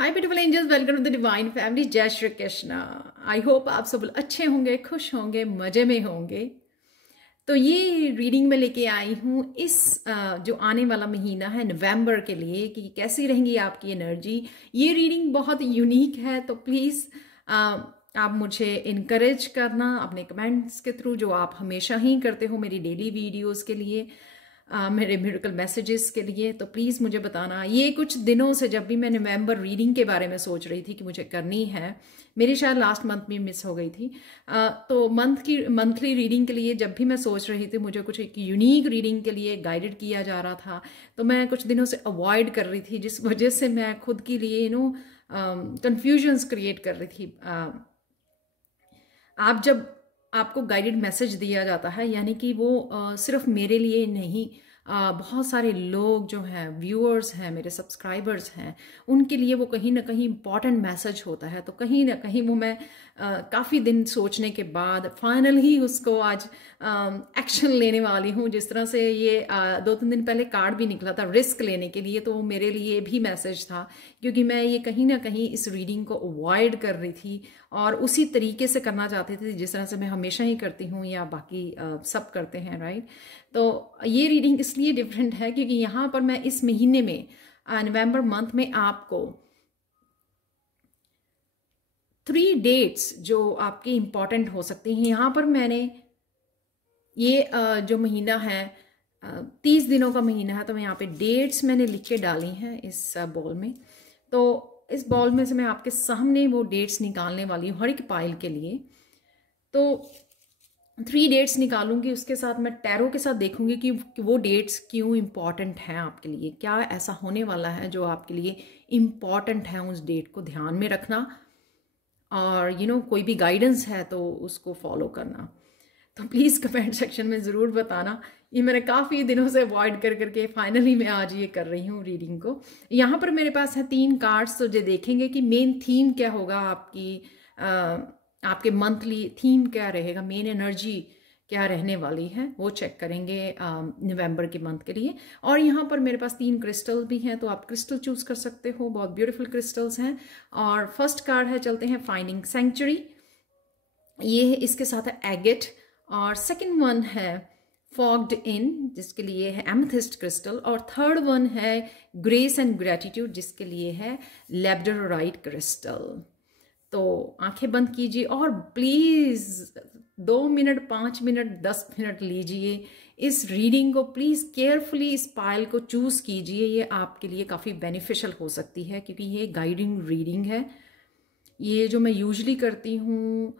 Hi beautiful angels, welcome to the divine family. जय Shri Krishna. I hope आप सब अच्छे होंगे, खुश होंगे, मज़े में होंगे। तो ये रीडिंग में लेके आई हूँ इस जो आने वाला महीना है नवंबर के लिए कि कैसी रहेंगी आपकी एनर्जी। ये रीडिंग बहुत यूनिक है, तो प्लीज़ आप मुझे इनकरेज करना अपने कमेंट्स के थ्रू, जो आप हमेशा ही करते हो मेरी डेली वीडियोस के लिए, मेरे मिरेकल मैसेजेस के लिए। तो प्लीज़ मुझे बताना। ये कुछ दिनों से जब भी मैं नवंबर रीडिंग के बारे में सोच रही थी कि मुझे करनी है, मेरी शायद लास्ट मंथ में मिस हो गई थी, तो मंथली रीडिंग के लिए जब भी मैं सोच रही थी, मुझे कुछ एक यूनिक रीडिंग के लिए गाइडेड किया जा रहा था, तो मैं कुछ दिनों से अवॉइड कर रही थी, जिस वजह से मैं खुद के लिए कंफ्यूजन्स क्रिएट कर रही थी। आप जब आपको गाइडेड मैसेज दिया जाता है, यानी कि वो सिर्फ मेरे लिए नहीं, बहुत सारे लोग जो हैं, व्यूअर्स हैं, मेरे सब्सक्राइबर्स हैं, उनके लिए वो कहीं ना कहीं इम्पॉर्टेंट मैसेज होता है। तो कहीं ना कहीं वो मैं काफ़ी दिन सोचने के बाद फाइनल ही उसको आज एक्शन लेने वाली हूँ। जिस तरह से ये 2-3 दिन पहले कार्ड भी निकला था रिस्क लेने के लिए, तो वो मेरे लिए भी मैसेज था, क्योंकि मैं ये कहीं ना कहीं इस रीडिंग को अवॉइड कर रही थी और उसी तरीके से करना चाहती थी जिस तरह से मैं हमेशा ही करती हूँ या बाकी सब करते हैं, राइट। तो ये रीडिंग इसलिए डिफरेंट है क्योंकि यहाँ पर मैं इस महीने में नवंबर मंथ में आपको 3 डेट्स जो आपकी इम्पॉर्टेंट हो सकती हैं, यहाँ पर मैंने ये जो महीना है 30 दिनों का महीना है, तो मैं यहाँ पे डेट्स मैंने लिख के डाली हैं इस बॉल में। तो इस बॉल में से मैं आपके सामने वो डेट्स निकालने वाली हूँ हर एक पाइल के लिए। तो 3 डेट्स निकालूंगी, उसके साथ मैं टैरो के साथ देखूंगी कि वो डेट्स क्यों इम्पॉर्टेंट हैं आपके लिए, क्या ऐसा होने वाला है जो आपके लिए इम्पॉर्टेंट है। उस डेट को ध्यान में रखना और कोई भी गाइडेंस है तो उसको फॉलो करना। तो प्लीज़ कमेंट सेक्शन में ज़रूर बताना। ये मैंने काफ़ी दिनों से अवॉइड कर करके फाइनली मैं आज ये कर रही हूँ रीडिंग को। यहाँ पर मेरे पास है 3 कार्ड्स, तो जो देखेंगे कि मेन थीम क्या होगा आपके मंथली थीम क्या रहेगा, मेन एनर्जी क्या रहने वाली है, वो चेक करेंगे नवंबर के मंथ के लिए। और यहाँ पर मेरे पास 3 क्रिस्टल भी हैं, तो आप क्रिस्टल चूज कर सकते हो, बहुत ब्यूटीफुल क्रिस्टल्स हैं। और फर्स्ट कार्ड है, चलते हैं, फाइंडिंग सेंचुरी, ये इसके साथ है एगेट। और सेकंड वन है फॉग्ड इन, जिसके लिए है एमेथिस्ट क्रिस्टल। और थर्ड वन है ग्रेस एंड ग्रेटिट्यूड, जिसके लिए है लैब्राडोराइट क्रिस्टल। तो आंखें बंद कीजिए और प्लीज़ 2 मिनट, 5 मिनट, 10 मिनट लीजिए इस रीडिंग को। प्लीज़ केयरफुली इस पाइल को चूज़ कीजिए, ये आपके लिए काफ़ी बेनिफिशियल हो सकती है, क्योंकि ये गाइडिंग रीडिंग है। ये जो मैं यूजुअली करती हूँ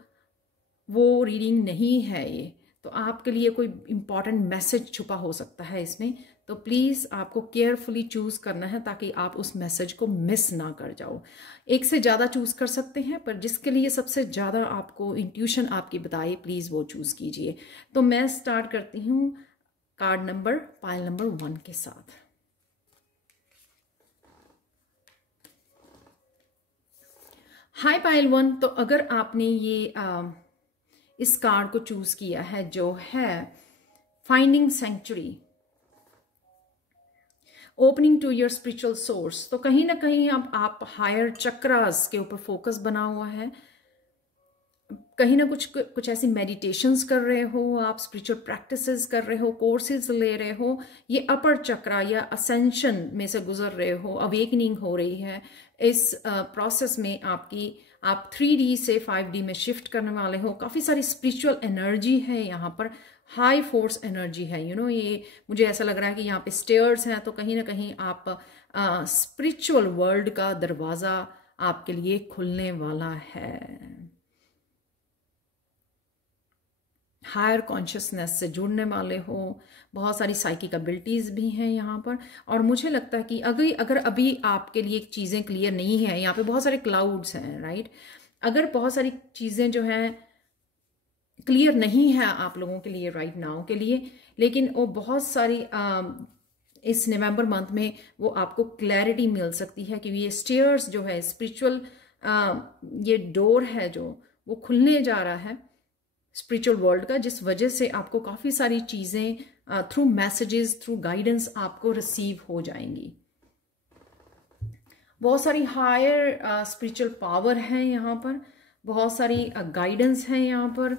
वो रीडिंग नहीं है ये, तो आपके लिए कोई इम्पॉर्टेंट मैसेज छुपा हो सकता है इसमें। तो प्लीज़ आपको केयरफुली चूज़ करना है ताकि आप उस मैसेज को मिस ना कर जाओ। एक से ज़्यादा चूज़ कर सकते हैं, पर जिसके लिए सबसे ज़्यादा आपको इंट्यूशन आपकी बताए, प्लीज़ वो चूज़ कीजिए। तो मैं स्टार्ट करती हूँ कार्ड नंबर, पाइल नंबर 1 के साथ। हाय पाइल 1। तो अगर आपने ये इस कार्ड को चूज किया है जो है finding sanctuary, opening to your spiritual source, तो कहीं ना कहीं आप हायर चक्रास के ऊपर फोकस बना हुआ है, कहीं ना कुछ ऐसी मेडिटेशंस कर रहे हो, आप स्पिरिचुअल प्रैक्टिसेस कर रहे हो, कोर्सेज ले रहे हो, ये अपर चक्रा या असेंशन में से गुजर रहे हो, अवेकनिंग हो रही है। इस प्रोसेस में आप 3D से 5D में शिफ्ट करने वाले हो। काफ़ी सारी स्पिरिचुअल एनर्जी है यहाँ पर, हाई फोर्स एनर्जी है। ये मुझे ऐसा लग रहा है कि यहाँ पे स्टेयर्स हैं, तो कहीं ना कहीं आप स्पिरिचुअल वर्ल्ड का दरवाज़ा आपके लिए खुलने वाला है। हायर कॉन्शियसनेस से जुड़ने वाले हो, बहुत सारी साइकिक एबिलिटीज़ भी हैं यहाँ पर। और मुझे लगता है कि अगर अभी आपके लिए चीज़ें क्लियर नहीं है, यहाँ पे बहुत सारे क्लाउड्स हैं, राइट। अगर बहुत सारी चीज़ें जो हैं क्लियर नहीं है आप लोगों के लिए राइट नाउ के लिए, लेकिन वो बहुत सारी इस नवंबर मंथ में वो आपको क्लैरिटी मिल सकती है, क्योंकि ये स्टेयर्स जो है स्पिरिचुअल, ये डोर है जो वो खुलने जा रहा है स्पिरिचुअल वर्ल्ड का, जिस वजह से आपको काफ़ी सारी चीज़ें थ्रू मैसेजेस, थ्रू गाइडेंस आपको रिसीव हो जाएंगी। बहुत सारी हायर स्पिरिचुअल पावर है यहाँ पर, बहुत सारी गाइडेंस है यहाँ पर।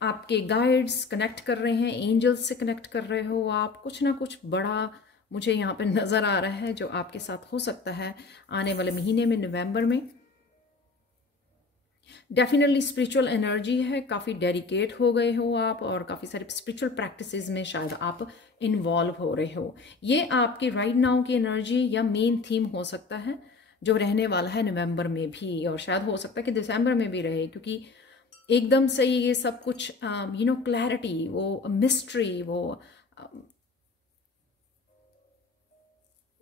आपके गाइड्स कनेक्ट कर रहे हैं, एंजल्स से कनेक्ट कर रहे हो आप। कुछ ना कुछ बड़ा मुझे यहाँ पे नज़र आ रहा है जो आपके साथ हो सकता है आने वाले महीने में, नवंबर में। डेफिनेटली स्पिरिचुअल एनर्जी है, काफ़ी डेडिकेट हो गए हो आप, और काफ़ी सारे स्पिरिचुअल प्रैक्टिसेस में शायद आप इन्वॉल्व हो रहे हो। ये आपकी राइट नाउ की एनर्जी या मेन थीम हो सकता है जो रहने वाला है नवंबर में भी, और शायद हो सकता है कि दिसंबर में भी रहे, क्योंकि एकदम से ये सब कुछ क्लैरिटी, वो मिस्ट्री, वो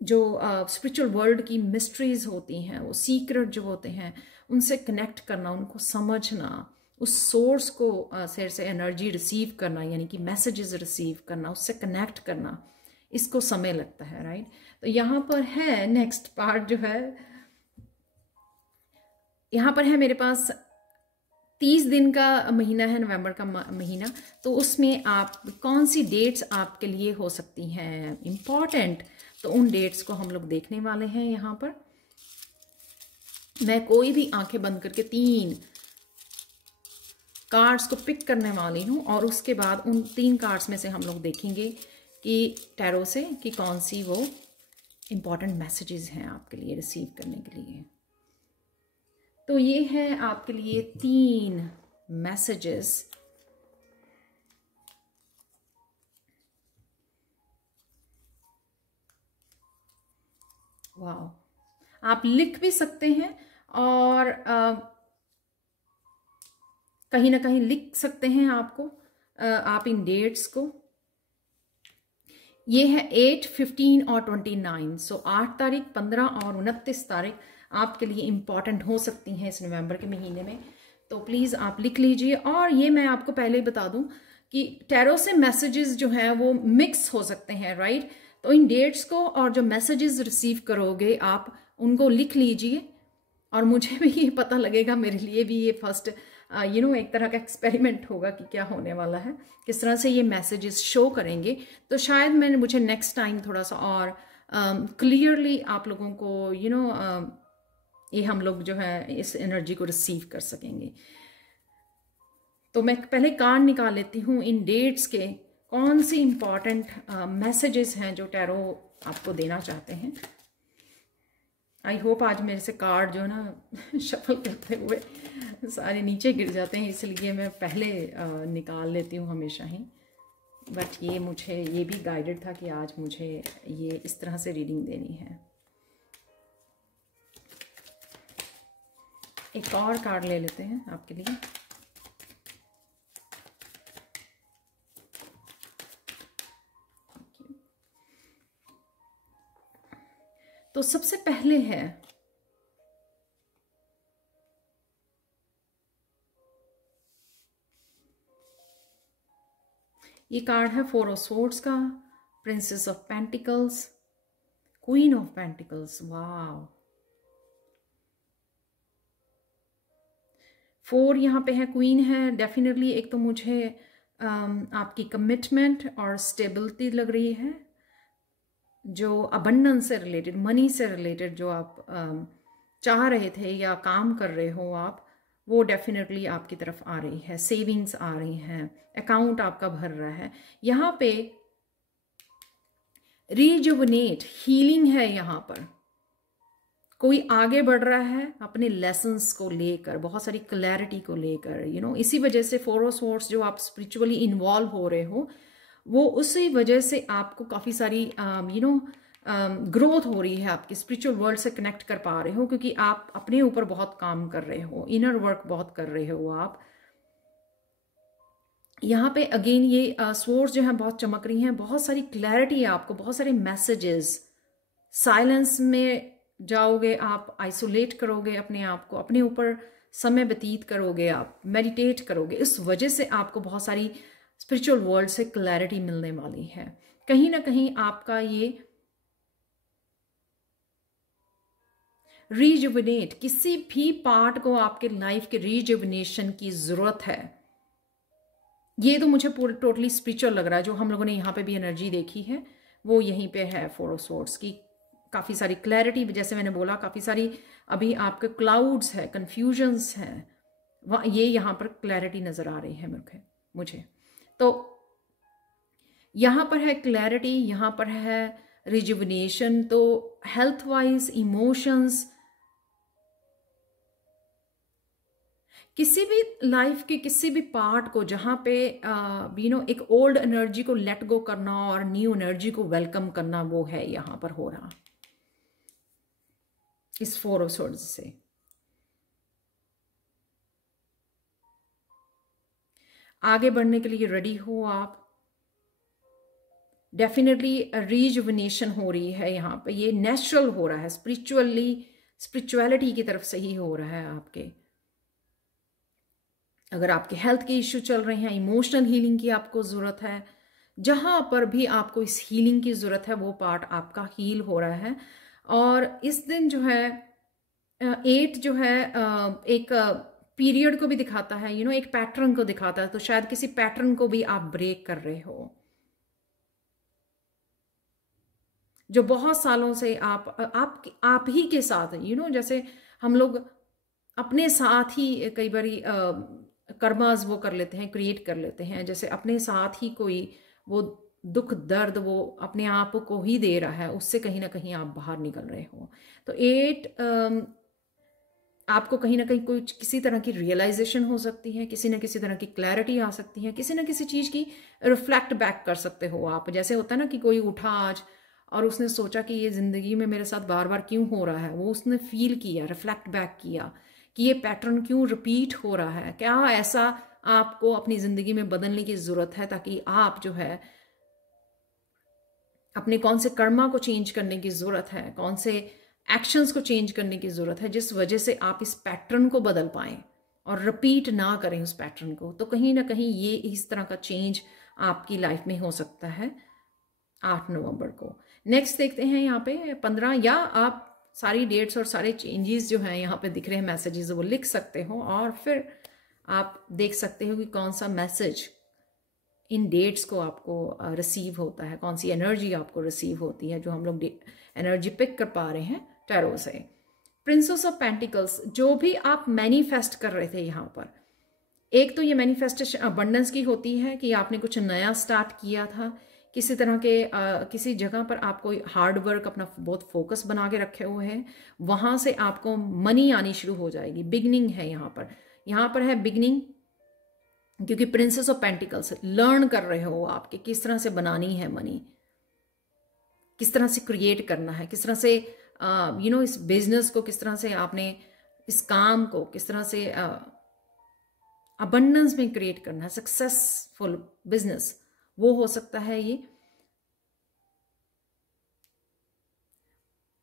जो स्पिरिचुअल वर्ल्ड की मिस्ट्रीज होती हैं, वो सीक्रेट जो होते हैं, उनसे कनेक्ट करना, उनको समझना, उस सोर्स को से एनर्जी रिसीव करना, यानी कि मैसेजेस रिसीव करना, उससे कनेक्ट करना, इसको समय लगता है, राइट। तो यहाँ पर है नेक्स्ट पार्ट जो है, यहाँ पर है मेरे पास 30 दिन का महीना है, नवंबर का महीना। तो उसमें आप कौन सी डेट्स आपके लिए हो सकती हैं इम्पॉर्टेंट, तो उन डेट्स को हम लोग देखने वाले हैं। यहाँ पर मैं कोई भी आंखें बंद करके 3 कार्ड्स को पिक करने वाली हूँ, और उसके बाद उन 3 कार्ड्स में से हम लोग देखेंगे कि टैरो से कि कौन सी वो इम्पॉर्टेंट मैसेजेस हैं आपके लिए रिसीव करने के लिए। तो ये है आपके लिए 3 मैसेजेस। वाह, आप लिख भी सकते हैं और कहीं ना कहीं लिख सकते हैं आपको आप इन डेट्स को। ये है 8, 15 और 29। सो 8 तारीख, 15 और 29 तारीख आपके लिए इम्पॉर्टेंट हो सकती हैं इस नवंबर के महीने में। तो प्लीज़ आप लिख लीजिए। और ये मैं आपको पहले ही बता दूं कि टैरो से मैसेजेस जो हैं वो मिक्स हो सकते हैं, राइट। तो इन डेट्स को और जो मैसेजेस रिसीव करोगे आप उनको लिख लीजिए, और मुझे भी ये पता लगेगा, मेरे लिए भी ये फर्स्ट एक तरह का एक्सपेरिमेंट होगा कि क्या होने वाला है, किस तरह से ये मैसेजेस शो करेंगे। तो शायद मुझे नेक्स्ट टाइम थोड़ा सा और क्लियरली आप लोगों को ये हम लोग जो है इस एनर्जी को रिसीव कर सकेंगे। तो मैं पहले कार्ड निकाल लेती हूँ इन डेट्स के, कौन सी इंपॉर्टेंट मैसेजेस हैं जो टैरो आपको देना चाहते हैं। आई होप आज मेरे से कार्ड जो ना शफल करते हुए सारे नीचे गिर जाते हैं, इसलिए मैं पहले निकाल लेती हूँ हमेशा ही। बट ये भी गाइडेड था कि आज मुझे ये इस तरह से रीडिंग देनी है। एक और कार्ड ले लेते हैं आपके लिए। तो सबसे पहले है ये कार्ड है 4 ऑफ स्वॉर्ड्स का, princess of pentacles, queen of pentacles. Wow, 4 यहाँ पे है, क्वीन है। डेफिनेटली एक तो मुझे आपकी कमिटमेंट और स्टेबिलिटी लग रही है, जो अबंडेंस से रिलेटेड, मनी से रिलेटेड जो आप चाह रहे थे या काम कर रहे हो आप, वो डेफिनेटली आपकी तरफ आ रही है। सेविंग्स आ रही हैं, अकाउंट आपका भर रहा है। यहाँ पे रिजुवनेट, हीलिंग है। यहाँ पर कोई आगे बढ़ रहा है अपने लेसन्स को लेकर, बहुत सारी क्लैरिटी को लेकर। इसी वजह से 4 ऑफ स्वॉर्ड्स जो आप स्पिरिचुअली इन्वॉल्व हो रहे हो, वो उसी वजह से आपको काफ़ी सारी ग्रोथ हो रही है, आपकी स्पिरिचुअल वर्ल्ड से कनेक्ट कर पा रहे हो, क्योंकि आप अपने ऊपर बहुत काम कर रहे हो, इनर वर्क बहुत कर रहे हो आप। यहाँ पे अगेन ये स्वॉर्ड्स जो हैं बहुत चमक रही हैं, बहुत सारी क्लैरिटी है आपको, बहुत सारे मैसेजेस। साइलेंस में जाओगे आप, आइसोलेट करोगे अपने आप को, अपने ऊपर समय व्यतीत करोगे आप, मेडिटेट करोगे। इस वजह से आपको बहुत सारी स्पिरिचुअल वर्ल्ड से क्लैरिटी मिलने वाली है। कहीं ना कहीं आपका ये रिजुविनेट, किसी भी पार्ट को आपके लाइफ के रिजुविनेशन की जरूरत है। ये तो मुझे पूरा टोटली स्पिरिचुअल लग रहा है। जो हम लोगों ने यहाँ पे भी एनर्जी देखी है वो यहीं पे है 4 ऑफ स्वॉर्ड्स की। काफ़ी सारी क्लैरिटी, जैसे मैंने बोला काफ़ी सारी अभी आपके क्लाउड्स है, कन्फ्यूजन्स हैं, ये यहाँ पर क्लैरिटी नज़र आ रही है मुझे। तो यहाँ पर है क्लैरिटी, यहाँ पर है रिजुविनेशन। तो हेल्थ वाइज, इमोशंस, किसी भी लाइफ के किसी भी पार्ट को जहाँ पे एक ओल्ड एनर्जी को लेट गो करना और न्यू एनर्जी को वेलकम करना, वो है यहाँ पर हो रहा इस 4 ऑफ सोर्ड्स से। आगे बढ़ने के लिए रेडी हो आप। डेफिनेटली रिजुविनेशन हो रही है यहाँ पे, ये नेचुरल हो रहा है, स्पिरिचुअलिटी की तरफ से ही हो रहा है आपके। अगर आपके हेल्थ के इश्यू चल रहे हैं, इमोशनल हीलिंग की आपको ज़रूरत है, जहाँ पर भी आपको इस हीलिंग की ज़रूरत है वो पार्ट आपका हील हो रहा है। और इस दिन जो है 8 जो है एक पीरियड को भी दिखाता है, एक पैटर्न को दिखाता है। तो शायद किसी पैटर्न को भी आप ब्रेक कर रहे हो, जो बहुत सालों से आप ही के साथ, जैसे हम लोग अपने साथ ही कई बारी कर्मास वो कर लेते हैं, क्रिएट कर लेते हैं, जैसे अपने साथ ही कोई वो दुख दर्द वो अपने आप को ही दे रहा है, उससे कहीं ना कहीं आप बाहर निकल रहे हो। तो 8 आपको कहीं ना कहीं कोई किसी तरह की रियलाइजेशन हो सकती है, किसी ना किसी तरह की क्लैरिटी आ सकती है, किसी ना किसी चीज़ की रिफ्लेक्ट बैक कर सकते हो आप। जैसे होता है ना कि कोई उठा आज और उसने सोचा कि ये ज़िंदगी में मेरे साथ बार बार क्यों हो रहा है, वो उसने फील किया, रिफ्लेक्ट बैक किया कि ये पैटर्न क्यों रिपीट हो रहा है, क्या ऐसा आपको अपनी ज़िंदगी में बदलने की ज़रूरत है, ताकि आप जो है अपने कौन से कर्मा को चेंज करने की ज़रूरत है, कौन से एक्शंस को चेंज करने की ज़रूरत है, जिस वजह से आप इस पैटर्न को बदल पाएँ और रिपीट ना करें उस पैटर्न को। तो कहीं ना कहीं ये इस तरह का चेंज आपकी लाइफ में हो सकता है 8 नवंबर को। नेक्स्ट देखते हैं यहाँ पे 15, या आप सारी डेट्स और सारे चेंजेस जो हैं यहाँ पे दिख रहे हैं मैसेजेस, वो लिख सकते हो और फिर आप देख सकते हो कि कौन सा मैसेज इन डेट्स को आपको रिसीव होता है, कौन सी एनर्जी आपको रिसीव होती है, जो हम लोग एनर्जी पिक कर पा रहे हैं टैरो से। प्रिंसेस ऑफ पेंटिकल्स, जो भी आप मैनिफेस्ट कर रहे थे यहाँ पर, एक तो ये मैनिफेस्टेशन अबंडेंस की होती है कि आपने कुछ नया स्टार्ट किया था, किसी तरह के किसी जगह पर आप कोई हार्ड वर्क अपना बहुत फोकस बना के रखे हुए हैं, वहाँ से आपको मनी आनी शुरू हो जाएगी। बिगनिंग है यहाँ पर है बिगनिंग, क्योंकि प्रिंसेस ऑफ पेंटिकल्स लर्न कर रहे हो आपके किस तरह से बनानी है मनी, किस तरह से क्रिएट करना है, किस तरह से इस बिजनेस को, किस तरह से आपने इस काम को किस तरह से अबंडेंस में क्रिएट करना है, सक्सेसफुल बिजनेस वो हो सकता है। ये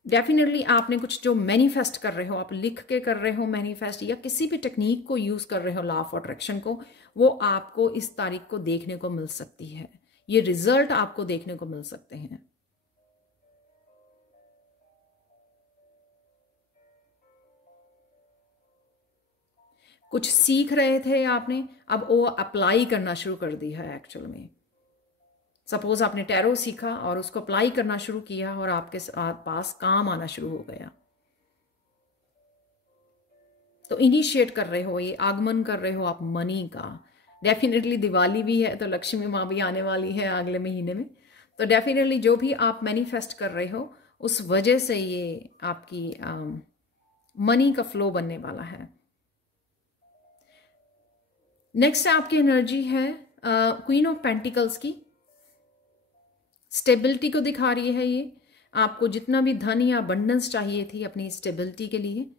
डेफिनेटली आपने कुछ जो मैनिफेस्ट कर रहे हो, आप लिख के कर रहे हो मैनिफेस्ट, या किसी भी टेक्निक को यूज कर रहे हो लॉ ऑफ अट्रैक्शन को, वो आपको इस तारीख को देखने को मिल सकती है, ये रिजल्ट आपको देखने को मिल सकते हैं। कुछ सीख रहे थे आपने, अब वो अप्लाई करना शुरू कर दिया है एक्चुअल में। सपोज आपने टैरो सीखा और उसको अप्लाई करना शुरू किया और आपके पास काम आना शुरू हो गया, तो इनिशिएट कर रहे हो, ये आगमन कर रहे हो आप मनी का। डेफिनेटली दिवाली भी है तो लक्ष्मी माँ भी आने वाली है अगले महीने में, तो डेफिनेटली जो भी आप मैनिफेस्ट कर रहे हो उस वजह से ये आपकी मनी का फ्लो बनने वाला है। नेक्स्ट आपकी एनर्जी है क्वीन ऑफ पेंटिकल्स की, स्टेबिलिटी को दिखा रही है। ये आपको जितना भी धन या अबंडेंस चाहिए थी अपनी स्टेबिलिटी के लिए,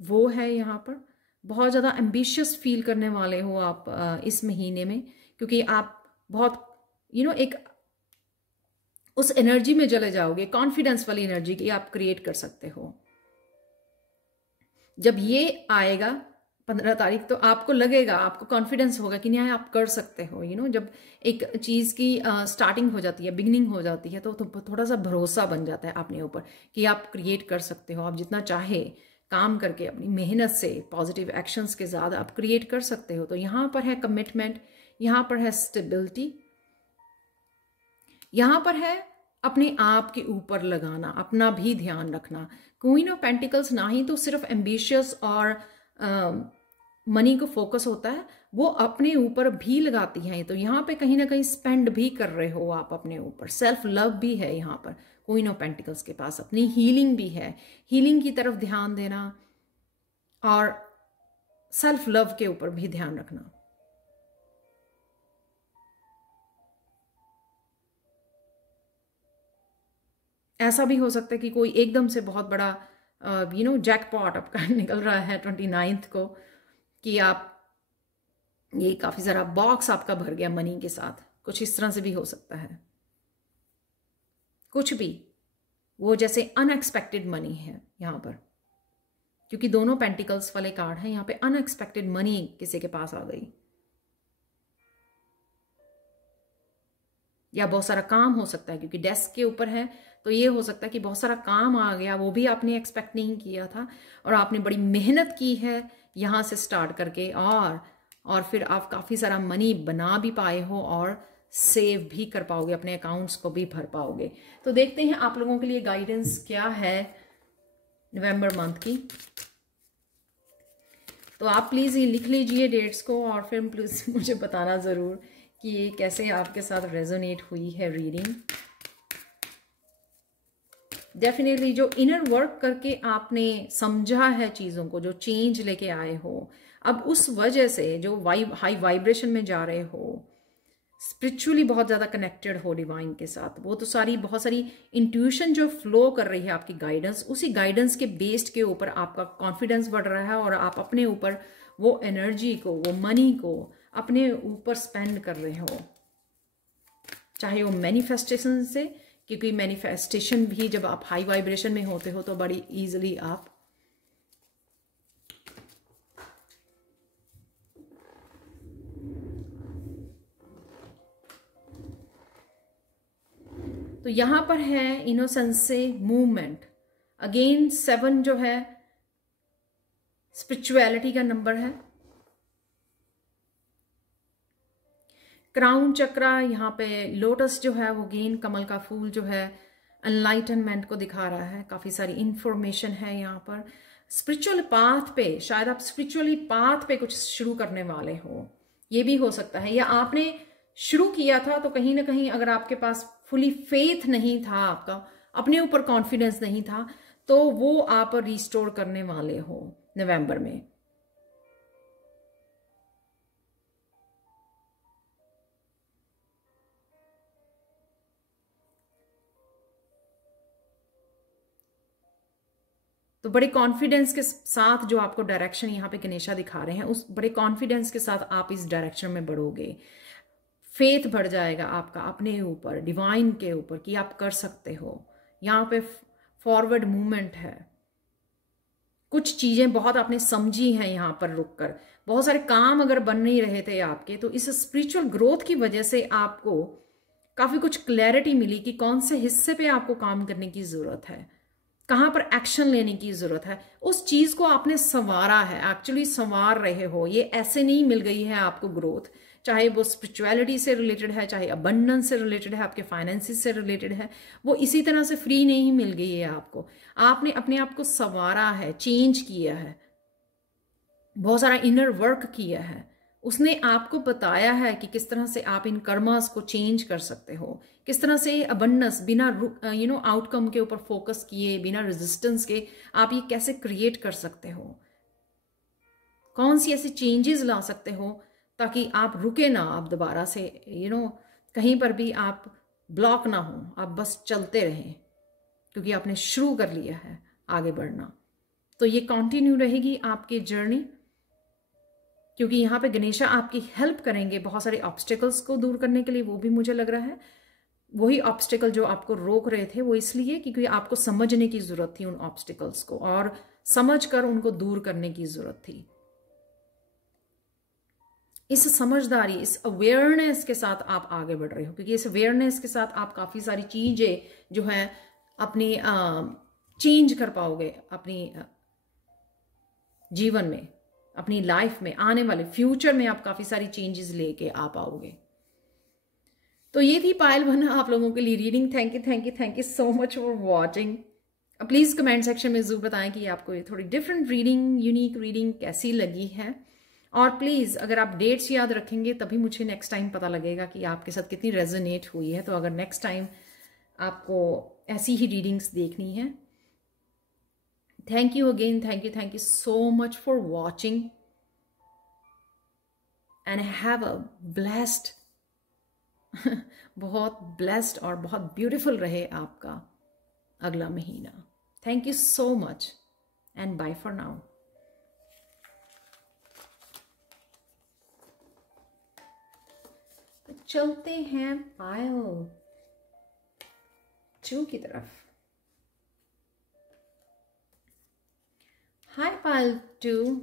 वो है यहाँ पर। बहुत ज़्यादा एम्बिशियस फील करने वाले हो आप इस महीने में, क्योंकि आप बहुत एक उस एनर्जी में चले जाओगे, कॉन्फिडेंस वाली एनर्जी की आप क्रिएट कर सकते हो। जब ये आएगा 15 तारीख, तो आपको लगेगा, आपको कॉन्फिडेंस होगा कि नहीं आप कर सकते हो। जब एक चीज़ की स्टार्टिंग हो जाती है, बिगनिंग हो जाती है, तो थोड़ा सा भरोसा बन जाता है अपने ऊपर कि आप क्रिएट कर सकते हो। आप जितना चाहे काम करके अपनी मेहनत से पॉजिटिव एक्शंस के साथ आप क्रिएट कर सकते हो। तो यहाँ पर है कमिटमेंट, यहाँ पर है स्टेबिलिटी, यहाँ पर है अपने आप के ऊपर लगाना, अपना भी ध्यान रखना। क्वीन ऑफ पेंटिकल्स ना ही तो सिर्फ एम्बिशियस और मनी को फोकस होता है, वो अपने ऊपर भी लगाती हैं। तो यहाँ पे कहीं ना कहीं स्पेंड भी कर रहे हो आप अपने ऊपर, सेल्फ लव भी है यहाँ पर क्वीन ऑफ पेंटिकल्स के पास, अपनी हीलिंग भी है, हीलिंग की तरफ ध्यान देना और सेल्फ लव के ऊपर भी ध्यान रखना। ऐसा भी हो सकता है कि कोई एकदम से बहुत बड़ा जैकपॉट आपका निकल रहा है 29 को, कि आप ये काफी सारा बॉक्स आपका भर गया मनी के साथ, कुछ इस तरह से भी हो सकता है। कुछ भी वो जैसे अनएक्सपेक्टेड मनी है यहाँ पर, क्योंकि दोनों पेंटिकल्स वाले कार्ड हैं यहाँ पे। अनएक्सपेक्टेड मनी किसी के पास आ गई, या बहुत सारा काम हो सकता है, क्योंकि डेस्क के ऊपर है तो ये हो सकता है कि बहुत सारा काम आ गया, वो भी आपने एक्सपेक्ट नहीं किया था और आपने बड़ी मेहनत की है यहाँ से स्टार्ट करके, और फिर आप काफ़ी सारा मनी बना भी पाए हो और सेव भी कर पाओगे, अपने अकाउंट्स को भी भर पाओगे। तो देखते हैं आप लोगों के लिए गाइडेंस क्या है नवंबर मंथ की। तो आप प्लीज़ ये लिख लीजिए डेट्स को, और फिर प्लीज़ मुझे बताना ज़रूर कि ये कैसे आपके साथ रेजोनेट हुई है रीडिंग। डेफिनेटली जो इनर वर्क करके आपने समझा है चीज़ों को, जो चेंज लेके आए हो, अब उस वजह से जो हाई वाइब्रेशन में जा रहे हो, स्पिरिचुअली बहुत ज़्यादा कनेक्टेड हो डिवाइन के साथ, वो तो बहुत सारी इंट्यूशन जो फ्लो कर रही है आपकी गाइडेंस, उसी गाइडेंस के बेस्ड के ऊपर आपका कॉन्फिडेंस बढ़ रहा है और आप अपने ऊपर वो एनर्जी को, वो मनी को अपने ऊपर स्पेंड कर रहे हो, चाहे वो मैनिफेस्टेशन से, क्योंकि मैनिफेस्टेशन भी जब आप हाई वाइब्रेशन में होते हो तो बड़ी इजीली आप तो यहां पर है इनोसेंस से मूवमेंट। अगेन 7 जो है स्पिरिचुअलिटी का नंबर है। क्राउन चक्रा, यहाँ पे लोटस जो है वो गेन कमल का फूल जो है एनलाइटनमेंट को दिखा रहा है। काफी सारी इंफॉर्मेशन है यहाँ पर। स्पिरिचुअल पाथ पे, शायद आप स्पिरिचुअली पाथ पे कुछ शुरू करने वाले हो, ये भी हो सकता है, या आपने शुरू किया था तो कहीं ना कहीं अगर आपके पास फुली फेथ नहीं था, आपका अपने ऊपर कॉन्फिडेंस नहीं था, तो वो आप रिस्टोर करने वाले हो नवंबर में। तो बड़े कॉन्फिडेंस के साथ जो आपको डायरेक्शन यहाँ पे गणेशा दिखा रहे हैं, उस बड़े कॉन्फिडेंस के साथ आप इस डायरेक्शन में बढ़ोगे। फेथ बढ़ जाएगा आपका अपने ऊपर, डिवाइन के ऊपर, कि आप कर सकते हो। यहाँ पे फॉरवर्ड मूवमेंट है। कुछ चीजें बहुत आपने समझी हैं यहाँ पर रुककर। बहुत सारे काम अगर बन नहीं रहे थे आपके, तो इस स्पिरिचुअल ग्रोथ की वजह से आपको काफी कुछ क्लैरिटी मिली कि कौन से हिस्से पे आपको काम करने की जरूरत है, कहाँ पर एक्शन लेने की जरूरत है। उस चीज को आपने संवारा है, एक्चुअली संवार रहे हो। ये ऐसे नहीं मिल गई है आपको ग्रोथ, चाहे वो स्पिरिचुअलिटी से रिलेटेड है, चाहे अबंडेंस से रिलेटेड है, आपके फाइनेंसिस से रिलेटेड है, वो इसी तरह से फ्री नहीं मिल गई है आपको। आपने अपने आप को संवारा है, चेंज किया है, बहुत सारा इनर वर्क किया है। उसने आपको बताया है कि किस तरह से आप इन कर्मास को चेंज कर सकते हो, किस तरह से अबंडेंस बिना आउटकम के ऊपर फोकस किए, बिना रेजिस्टेंस के आप ये कैसे क्रिएट कर सकते हो, कौन सी ऐसी चेंजेस ला सकते हो ताकि आप रुके ना, आप दोबारा से कहीं पर भी आप ब्लॉक ना हो, आप बस चलते रहें, क्योंकि आपने शुरू कर लिया है आगे बढ़ना। तो ये कंटिन्यू रहेगी आपकी जर्नी, क्योंकि यहाँ पे गणेशा आपकी हेल्प करेंगे बहुत सारे ऑब्स्टिकल्स को दूर करने के लिए। वो भी मुझे लग रहा है वही ऑब्स्टिकल जो आपको रोक रहे थे, वो इसलिए क्योंकि आपको समझने की जरूरत थी उन ऑब्स्टिकल्स को, और समझकर उनको दूर करने की जरूरत थी। इस समझदारी, इस अवेयरनेस के साथ आप आगे बढ़ रहे हो, क्योंकि इस अवेयरनेस के साथ आप काफी सारी चीजें जो है अपनी चेंज कर पाओगे अपनी जीवन में, अपनी लाइफ में, आने वाले फ्यूचर में आप काफी सारी चेंजेस लेके आ पाओगे। तो ये थी पायल बना आप लोगों के लिए reading. Thank you thank you thank you so much for watching. Please comment section में ज़रूर बताएं कि आपको ये थोड़ी डिफरेंट रीडिंग, यूनिक रीडिंग कैसी लगी है। और प्लीज़ अगर आप डेट्स याद रखेंगे तभी मुझे नेक्स्ट टाइम पता लगेगा कि आपके साथ कितनी रेजोनेट हुई है। तो अगर नेक्स्ट टाइम आपको ऐसी ही रीडिंग्स देखनी है, thank you again, thank you so much for watching and have a blessed बहुत ब्लेस्ड और बहुत ब्यूटीफुल रहे आपका अगला महीना। Thank you so much and bye for now. तो चलते हैं पायल 2 की तरफ। हाय पायल 2,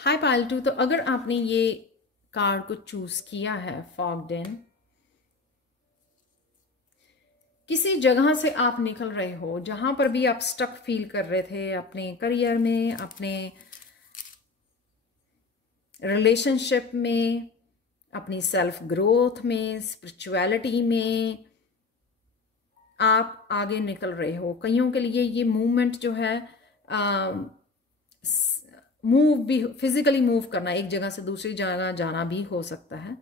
हाय पायल 2। तो अगर आपने ये कार्ड को चूज किया है, फॉग्ड इन, किसी जगह से आप निकल रहे हो जहां पर भी आप स्टक फील कर रहे थे अपने करियर में, अपने रिलेशनशिप में, अपनी सेल्फ ग्रोथ में, स्पिरिचुअलिटी में, आप आगे निकल रहे हो। कईयों के लिए ये मूवमेंट जो है, मूव भी, फिजिकली मूव करना, एक जगह से दूसरी जगह जाना भी हो सकता है।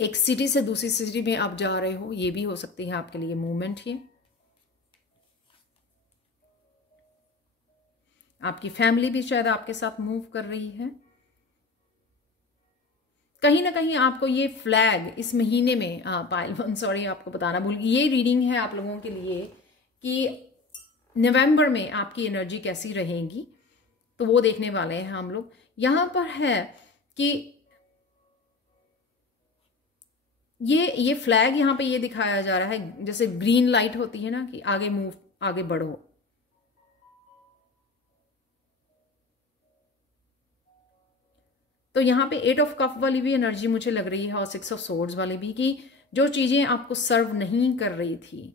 एक सिटी से दूसरी सिटी में आप जा रहे हो, ये भी हो सकती है आपके लिए मूवमेंट। ये आपकी फैमिली भी शायद आपके साथ मूव कर रही है। कहीं ना कहीं आपको ये फ्लैग इस महीने में, पायल, सॉरी आपको बताना भूल गई, ये रीडिंग है आप लोगों के लिए कि नवंबर में आपकी एनर्जी कैसी रहेगी, तो वो देखने वाले हैं हम लोग। यहां पर है कि ये फ्लैग यहां पे ये दिखाया जा रहा है, जैसे ग्रीन लाइट होती है ना कि आगे मूव, आगे बढ़ो। तो यहाँ पे 8 ऑफ कप वाली भी एनर्जी मुझे लग रही है और 6 ऑफ सोर्ड्स वाली भी, कि जो चीजें आपको सर्व नहीं कर रही थी,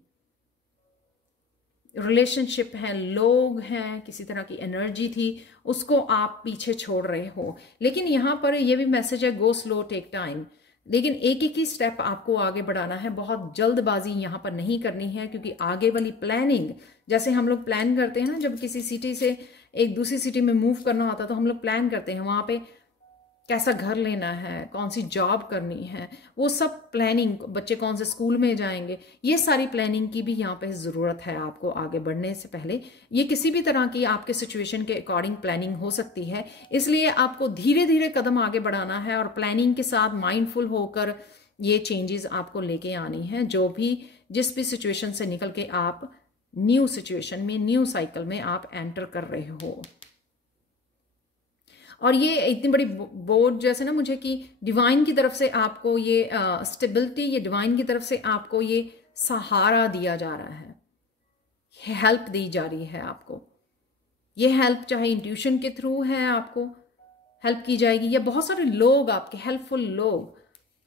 रिलेशनशिप हैं, लोग हैं, किसी तरह की एनर्जी थी, उसको आप पीछे छोड़ रहे हो। लेकिन यहाँ पर ये भी मैसेज है, गो स्लो, टेक टाइम। लेकिन एक एक ही स्टेप आपको आगे बढ़ाना है, बहुत जल्दबाजी यहाँ पर नहीं करनी है, क्योंकि आगे वाली प्लानिंग, जैसे हम लोग प्लान करते हैं ना, जब किसी सिटी से एक दूसरी सिटी में मूव करना होता है तो हम लोग प्लान करते हैं वहां पे कैसा घर लेना है, कौन सी जॉब करनी है, वो सब प्लानिंग, बच्चे कौन से स्कूल में जाएंगे, ये सारी प्लानिंग की भी यहाँ पे ज़रूरत है आपको आगे बढ़ने से पहले। ये किसी भी तरह की आपके सिचुएशन के अकॉर्डिंग प्लानिंग हो सकती है, इसलिए आपको धीरे धीरे कदम आगे बढ़ाना है और प्लानिंग के साथ माइंडफुल होकर ये चेंजेस आपको लेके आनी है। जो भी, जिस भी सिचुएशन से निकल के आप न्यू सिचुएशन में, न्यू साइकिल में आप एंटर कर रहे हो। और ये इतनी बड़ी बोर्ड जैसे ना मुझे, कि डिवाइन की तरफ से आपको ये स्टेबिलिटी, ये डिवाइन की तरफ से आपको ये सहारा दिया जा रहा है, हेल्प दी जा रही है आपको। ये हेल्प चाहे इंट्यूशन के थ्रू है, आपको हेल्प की जाएगी, या बहुत सारे लोग, आपके हेल्पफुल लोग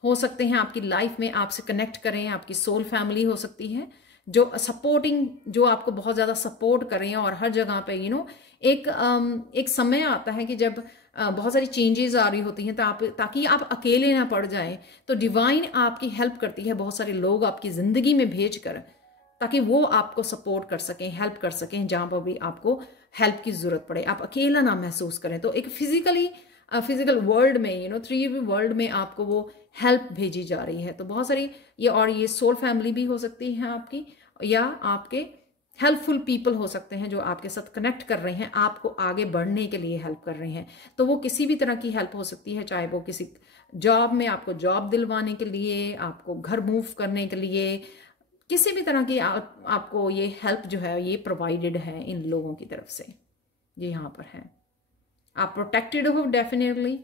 हो सकते हैं आपकी लाइफ में, आपसे कनेक्ट करें। आपकी सोल फैमिली हो सकती है जो सपोर्टिंग, जो आपको बहुत ज़्यादा सपोर्ट करें। और हर जगह पे एक समय आता है कि जब बहुत सारी चेंजेस आ रही होती हैं, ताकि आप अकेले ना पड़ जाएं, तो डिवाइन आपकी हेल्प करती है बहुत सारे लोग आपकी ज़िंदगी में भेज कर, ताकि वो आपको सपोर्ट कर सकें, हेल्प कर सकें जहाँ पर भी आपको हेल्प की ज़रूरत पड़े, आप अकेला ना महसूस करें। तो एक फिजिकल वर्ल्ड में, 3D वर्ल्ड में आपको वो हेल्प भेजी जा रही है। तो बहुत सारी ये सोल फैमिली भी हो सकती है आपकी, या आपके हेल्पफुल पीपल हो सकते हैं जो आपके साथ कनेक्ट कर रहे हैं, आपको आगे बढ़ने के लिए हेल्प कर रहे हैं। तो वो किसी भी तरह की हेल्प हो सकती है, चाहे वो किसी जॉब में आपको जॉब दिलवाने के लिए, आपको घर मूव करने के लिए, किसी भी तरह की आपको ये हेल्प जो है ये प्रोवाइडेड है इन लोगों की तरफ से, ये यहाँ पर है। आप प्रोटेक्टेड हो डेफिनेटली,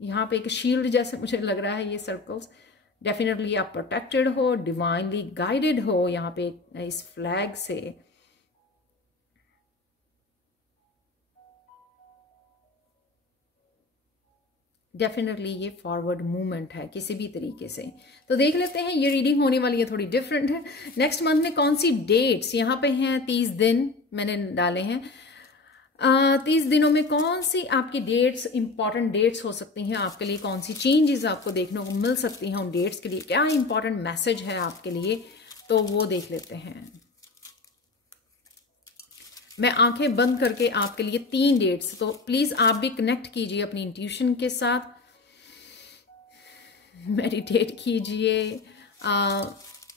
यहाँ पे एक शील्ड जैसे मुझे लग रहा है ये सर्कल्स, डेफिनेटली आप प्रोटेक्टेड हो, डिवाइनली गाइडेड हो यहाँ पे इस फ्लैग से। डेफिनेटली ये फॉरवर्ड मूवमेंट है किसी भी तरीके से। तो देख लेते हैं, ये रीडिंग होने वाली है, थोड़ी डिफरेंट है। नेक्स्ट मंथ में कौन सी डेट्स यहाँ पे हैं, 30 दिन मैंने डाले हैं। 30 दिनों में कौन सी आपकी डेट्स, इंपॉर्टेंट डेट्स हो सकती हैं आपके लिए, कौन सी चेंजेस आपको देखने को मिल सकती हैं उन डेट्स के लिए, क्या इंपॉर्टेंट मैसेज है आपके लिए, तो वो देख लेते हैं। मैं आंखें बंद करके आपके लिए 3 डेट्स, तो प्लीज आप भी कनेक्ट कीजिए अपनी इंट्यूशन के साथ, मेडिटेट कीजिए,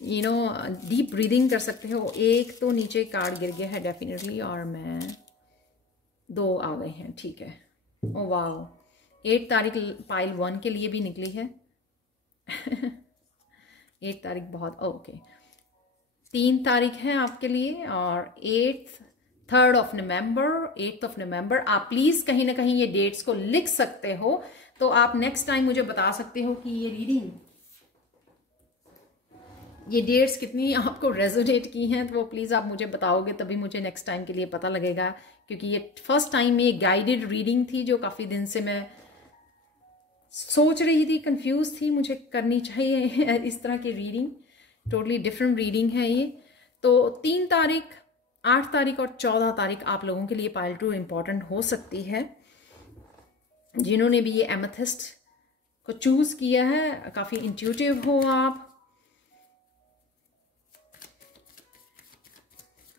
डीप ब्रीदिंग कर सकते हो। एक तो नीचे कार्ड गिर गया है डेफिनेटली, और मैं 2 आ गए हैं, ठीक है। ओ वाह, 8 तारीख पाइल 1 के लिए भी निकली है। 8 तारीख बहुत ओके। 3 तारीख है आपके लिए, और 3rd of November, 8th of November. आप प्लीज कहीं ना कहीं ये डेट्स को लिख सकते हो, तो आप नेक्स्ट टाइम मुझे बता सकते हो कि ये रीडिंग, ये डेट्स कितनी आपको रेजोनेट की हैं, तो वो प्लीज आप मुझे बताओगे, तभी मुझे नेक्स्ट टाइम के लिए पता लगेगा। क्योंकि ये फर्स्ट टाइम में गाइडेड रीडिंग थी, जो काफी दिन से मैं सोच रही थी, कंफ्यूज थी, मुझे करनी चाहिए इस तरह की रीडिंग। टोटली डिफरेंट रीडिंग है ये। तो 3 तारीख, 8 तारीख और 14 तारीख आप लोगों के लिए पाइल 2 इंपॉर्टेंट हो सकती है। जिन्होंने भी ये एमेथिस्ट को चूज किया है, काफी इंट्यूटिव हो आप,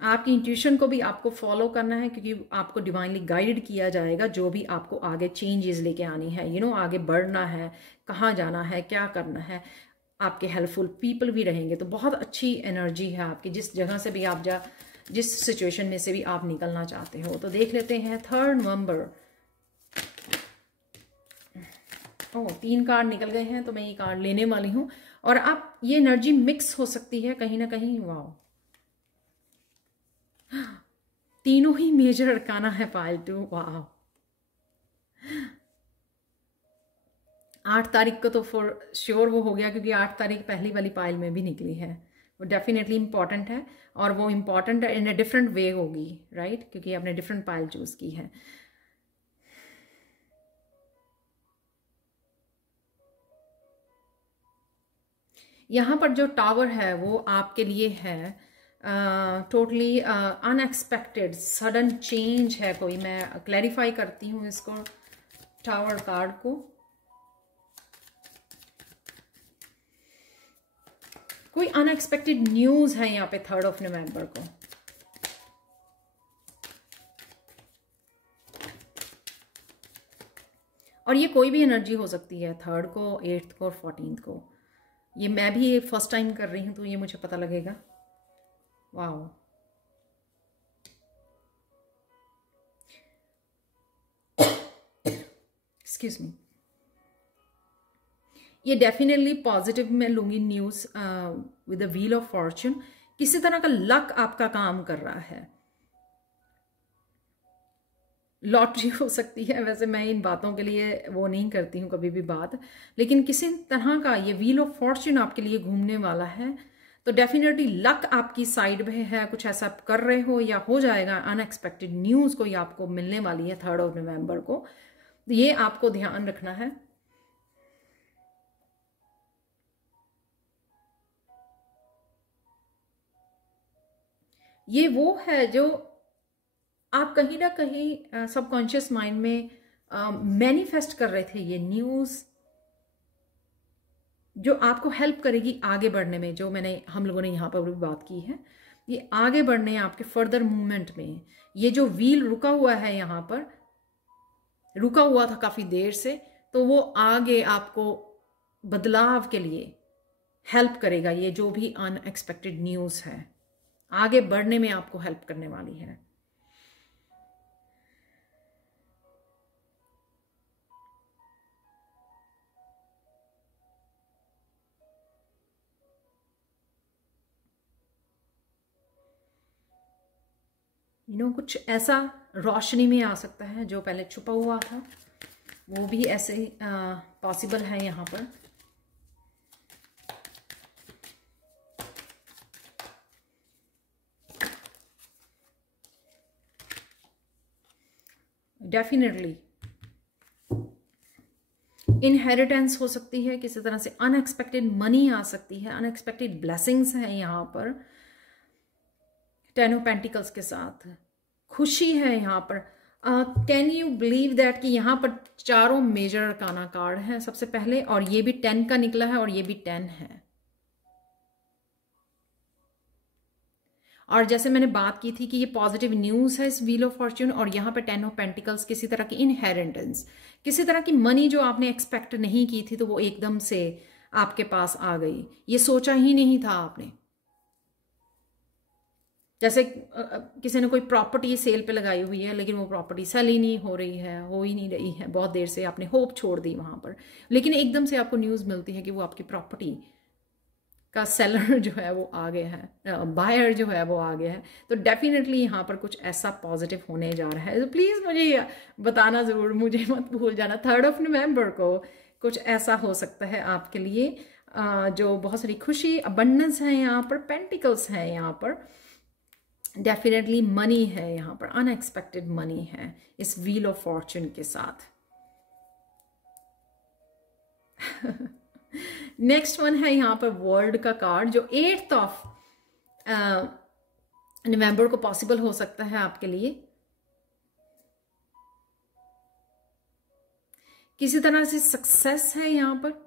आपकी इंट्यूशन को भी आपको फॉलो करना है, क्योंकि आपको डिवाइनली गाइडेड किया जाएगा जो भी आपको आगे चेंजेस लेके आनी है, आगे बढ़ना है, कहाँ जाना है, क्या करना है। आपके हेल्पफुल पीपल भी रहेंगे, तो बहुत अच्छी एनर्जी है आपकी, जिस जगह से भी आप जिस सिचुएशन में से भी आप निकलना चाहते हो। तो देख लेते हैं 3rd नवंबर। 3 कार्ड निकल गए हैं, तो मैं ये कार्ड लेने वाली हूँ। और आप ये एनर्जी मिक्स हो सकती है कहीं ना कहीं। वाह, तीनों ही मेजर अरकाना है पाइल 2। वाह, 8 तारीख को तो फॉर श्योर वो हो गया, क्योंकि 8 तारीख पहली वाली पाइल में भी निकली है। वो डेफिनेटली इंपॉर्टेंट है, और वो important in a different way होगी, राइट, क्योंकि आपने डिफरेंट पाइल चूज की है। यहाँ पर जो टावर है वो आपके लिए है टोटली अनएक्सपेक्टेड, सडन चेंज है कोई। मैं क्लैरिफाई करती हूँ इसको, टावर कार्ड को। कोई अनएक्सपेक्टेड न्यूज है यहाँ पे 3rd ऑफ नवंबर को। और ये कोई भी एनर्जी हो सकती है, 3rd को, 8th को और 14th को। ये मैं भी फर्स्ट टाइम कर रही हूँ, तो ये मुझे पता लगेगा। Wow, excuse me. ये डेफिनेटली पॉजिटिव मैं लूंगी news with the wheel of Fortune. किसी तरह का लक आपका काम कर रहा है, लॉटरी हो सकती है। वैसे मैं इन बातों के लिए वो नहीं करती हूँ कभी भी बात, लेकिन किसी तरह का ये व्हील ऑफ फॉर्च्यून आपके लिए घूमने वाला है। तो डेफिनेटली लक आपकी साइड में है, कुछ ऐसा आप कर रहे हो या हो जाएगा। अनएक्सपेक्टेड न्यूज कोई आपको मिलने वाली है 3rd ऑफ नवंबर को, ये आपको ध्यान रखना है। ये वो है जो आप कहीं ना कहीं सबकॉन्शियस माइंड में मैनिफेस्ट कर रहे थे। ये न्यूज जो आपको हेल्प करेगी आगे बढ़ने में, जो हम लोगों ने यहाँ पर भी बात की है, ये आगे बढ़ने, आपके फर्दर मूवमेंट में। ये जो व्हील रुका हुआ है यहाँ पर, रुका हुआ था काफी देर से, तो वो आगे आपको बदलाव के लिए हेल्प करेगा। ये जो भी अनएक्सपेक्टेड न्यूज है, आगे बढ़ने में आपको हेल्प करने वाली है। कुछ ऐसा रोशनी में आ सकता है जो पहले छुपा हुआ था, वो भी ऐसे ही पॉसिबल है यहाँ पर। डेफिनेटली इनहेरिटेंस हो सकती है, किसी तरह से अनएक्सपेक्टेड मनी आ सकती है, अनएक्सपेक्टेड ब्लेसिंग्स हैं यहाँ पर 10 ऑफ पेंटिकल्स के साथ। खुशी है यहाँ पर, कैन यू बिलीव दैट कि यहाँ पर चारों मेजर अरकाना कार्ड हैं सबसे पहले, और ये भी 10 का निकला है और ये भी 10 है। और जैसे मैंने बात की थी कि ये पॉजिटिव न्यूज़ है इस व्हील ऑफ फॉर्च्यून, और यहाँ पे 10 ऑफ पेंटिकल्स किसी तरह की इनहेरिटेंस, किसी तरह की मनी जो आपने एक्सपेक्ट नहीं की थी तो वो एकदम से आपके पास आ गई, ये सोचा ही नहीं था आपने। जैसे किसी ने कोई प्रॉपर्टी सेल पे लगाई हुई है लेकिन वो प्रॉपर्टी सेल ही नहीं हो रही है, हो ही नहीं रही है, बहुत देर से आपने होप छोड़ दी वहां पर, लेकिन एकदम से आपको न्यूज़ मिलती है कि वो आपकी प्रॉपर्टी का सेलर जो है वो आ गया है, बायर जो है वो आ गया है। तो डेफिनेटली यहाँ पर कुछ ऐसा पॉजिटिव होने जा रहा है। तो प्लीज़ मुझे बताना ज़रूर, मुझे मत भूल जाना। 3 नवंबर को कुछ ऐसा हो सकता है आपके लिए जो बहुत सारी खुशी, अबंडेंस है यहाँ पर, पेंटिकल्स है यहाँ पर, डेफिनेटली मनी है यहाँ पर, अनएक्सपेक्टेड मनी है इस व्हील ऑफ फॉर्च्यून के साथ। नेक्स्ट वन है यहाँ पर वर्ल्ड का कार्ड, जो 8 नवंबर को पॉसिबल हो सकता है आपके लिए। किसी तरह से सक्सेस है यहाँ पर,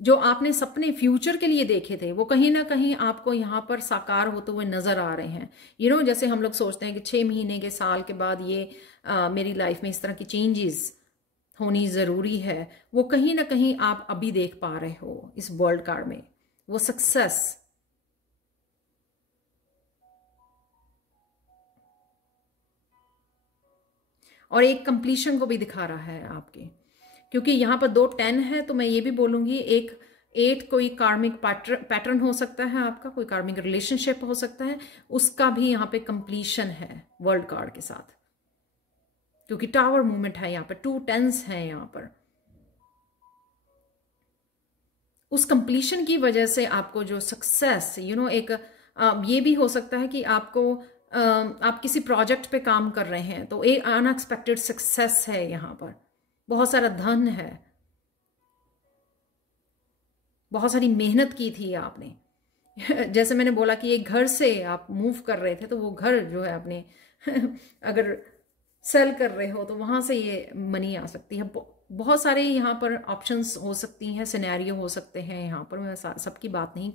जो आपने सपने फ्यूचर के लिए देखे थे वो कहीं ना कहीं आपको यहाँ पर साकार होते हुए नजर आ रहे हैं। जैसे हम लोग सोचते हैं कि 6 महीने के, साल के बाद ये मेरी लाइफ में इस तरह की चेंजेस होनी जरूरी है, वो कहीं ना कहीं आप अभी देख पा रहे हो इस वर्ल्ड कार्ड में, वो सक्सेस। और एक कंप्लीशन को भी दिखा रहा है आपके, क्योंकि यहाँ पर 2 10 है, तो मैं ये भी बोलूंगी एक 8 कोई कार्मिक पैटर्न हो सकता है आपका, कोई कार्मिक रिलेशनशिप हो सकता है, उसका भी यहाँ पे कंप्लीशन है वर्ल्ड कार्ड के साथ, क्योंकि टावर मूवमेंट है यहाँ पर, 2 10s है यहाँ पर। उस कंप्लीशन की वजह से आपको जो सक्सेस, एक ये भी हो सकता है कि आपको आप किसी प्रोजेक्ट पे काम कर रहे हैं तो एक अनएक्सपेक्टेड सक्सेस है यहाँ पर, बहुत सारा धन है, बहुत सारी मेहनत की थी आपने। जैसे मैंने बोला कि एक घर से आप मूव कर रहे थे तो वो घर जो है अपने अगर सेल कर रहे हो तो वहां से ये मनी आ सकती है। बहुत सारे यहाँ पर ऑप्शंस हो सकती हैं, सिनेरियो हो सकते हैं यहाँ पर, मैं सबकी बात नहीं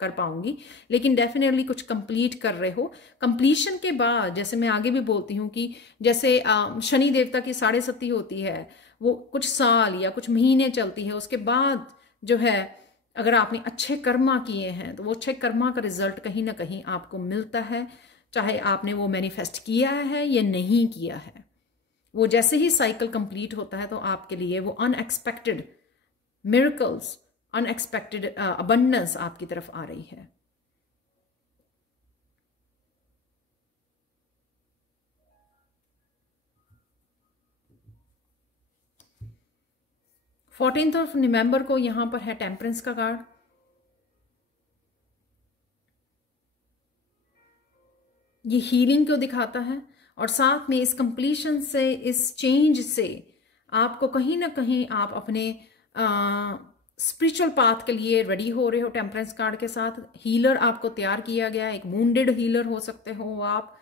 कर पाऊंगी, लेकिन डेफिनेटली कुछ कंप्लीट कर रहे हो। कंप्लीशन के बाद जैसे मैं आगे भी बोलती हूँ कि जैसे शनि देवता की 7.5 होती है, वो कुछ साल या कुछ महीने चलती है, उसके बाद जो है अगर आपने अच्छे कर्मा किए हैं तो वो अच्छे कर्मा का रिजल्ट कहीं ना कहीं आपको मिलता है, चाहे आपने वो मैनिफेस्ट किया है या नहीं किया है। वो जैसे ही साइकिल कंप्लीट होता है तो आपके लिए वो अनएक्सपेक्टेड मिरेकल्स, अनएक्सपेक्टेड अबंडेंस आपकी तरफ आ रही है। नवंबर को यहां पर है टेम्परेंस का कार्ड। ये हीलिंग को दिखाता है, और साथ में इस कंप्लीशन से, इस चेंज से आपको कहीं ना कहीं आप अपने स्पिरिचुअल पाथ के लिए रेडी हो रहे हो। टेम्परेंस कार्ड के साथ हीलर आपको तैयार किया गया, एक वुंडेड हीलर हो सकते हो आप,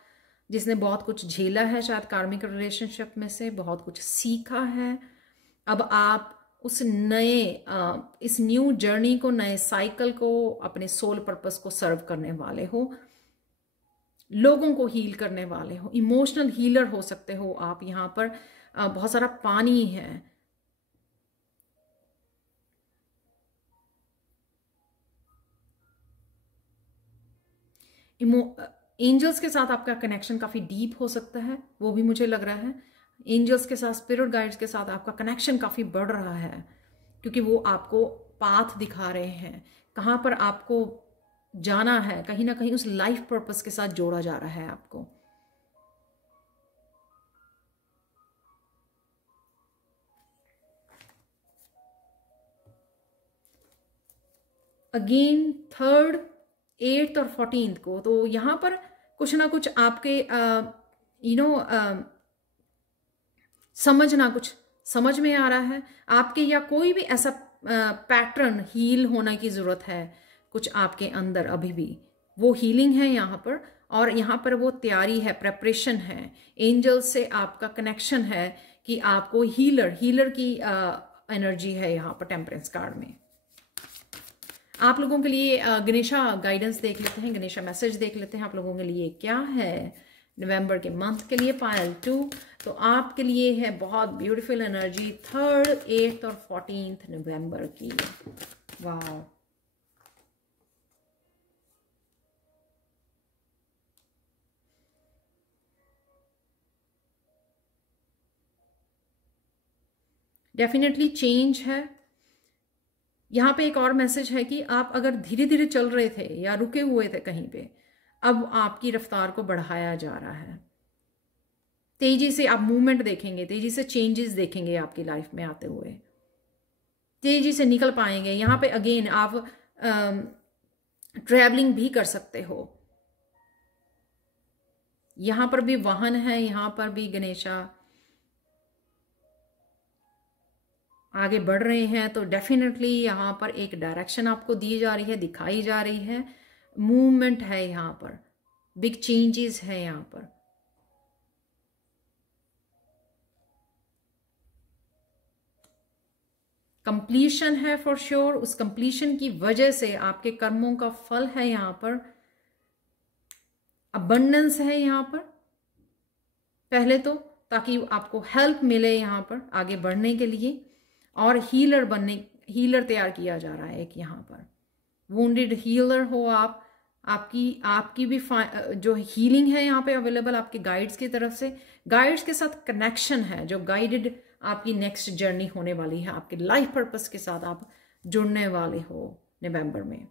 जिसने बहुत कुछ झेला है, शायद कार्मिक रिलेशनशिप में से बहुत कुछ सीखा है। अब आप उस नए इस न्यू जर्नी को, नए साइकिल को, अपने सोल पर्पस को सर्व करने वाले हो, लोगों को हील करने वाले हो, इमोशनल हीलर हो सकते हो आप। यहाँ पर बहुत सारा पानी है, एंजल्स के साथ आपका कनेक्शन काफी डीप हो सकता है, वो भी मुझे लग रहा है। एंजल्स के साथ, स्पिरिट गाइड्स के साथ आपका कनेक्शन काफी बढ़ रहा है, क्योंकि वो आपको पाथ दिखा रहे हैं, कहाँ पर आपको जाना है, कहीं ना कहीं उस लाइफ पर्पस के साथ जोड़ा जा रहा है आपको। अगेन 3rd, 8th और 14th को, तो यहां पर कुछ ना कुछ आपके समझना, कुछ समझ में आ रहा है आपके, या कोई भी ऐसा पैटर्न हील होने की जरूरत है कुछ आपके अंदर अभी भी, वो हीलिंग है यहाँ पर, और यहाँ पर वो तैयारी है, प्रेपरेशन है, एंजल से आपका कनेक्शन है कि आपको हीलर की एनर्जी है यहाँ पर टेम्परेंस कार्ड में। आप लोगों के लिए गणेशा गाइडेंस देख लेते हैं, गणेशा मैसेज देख लेते हैं आप लोगों के लिए क्या है नवंबर के मंथ के लिए। पायल 2 तो आपके लिए है बहुत ब्यूटीफुल एनर्जी 3rd, 8th और 14th नवंबर की। वाह, डेफिनेटली चेंज है। यहाँ पे एक और मैसेज है कि आप अगर धीरे धीरे चल रहे थे या रुके हुए थे कहीं पे, अब आपकी रफ्तार को बढ़ाया जा रहा है। तेजी से आप मूवमेंट देखेंगे, तेजी से चेंजेस देखेंगे आपकी लाइफ में आते हुए, तेजी से निकल पाएंगे। यहाँ पे अगेन आप ट्रैवलिंग भी कर सकते हो। यहाँ पर भी वाहन है, यहाँ पर भी गणेशा आगे बढ़ रहे हैं, तो डेफिनेटली यहाँ पर एक डायरेक्शन आपको दी जा रही है, दिखाई जा रही है, मूवमेंट है यहाँ पर, बिग चेंजेस है यहाँ पर। कंप्लीशन है फॉर श्योर। उस कंप्लीशन की वजह से आपके कर्मों का फल है यहाँ पर, अबंडेंस है यहाँ पर पहले तो, ताकि आपको हेल्प मिले यहाँ पर आगे बढ़ने के लिए, और हीलर तैयार किया जा रहा है एक यहाँ पर, वुंडेड हीलर हो आप, आपकी भी जो हीलिंग है यहाँ पे अवेलेबल आपके गाइड्स की तरफ से। गाइड्स के साथ कनेक्शन है जो गाइडेड आपकी नेक्स्ट जर्नी होने वाली है, आपके लाइफ पर्पस के साथ आप जुड़ने वाले हो नवंबर में।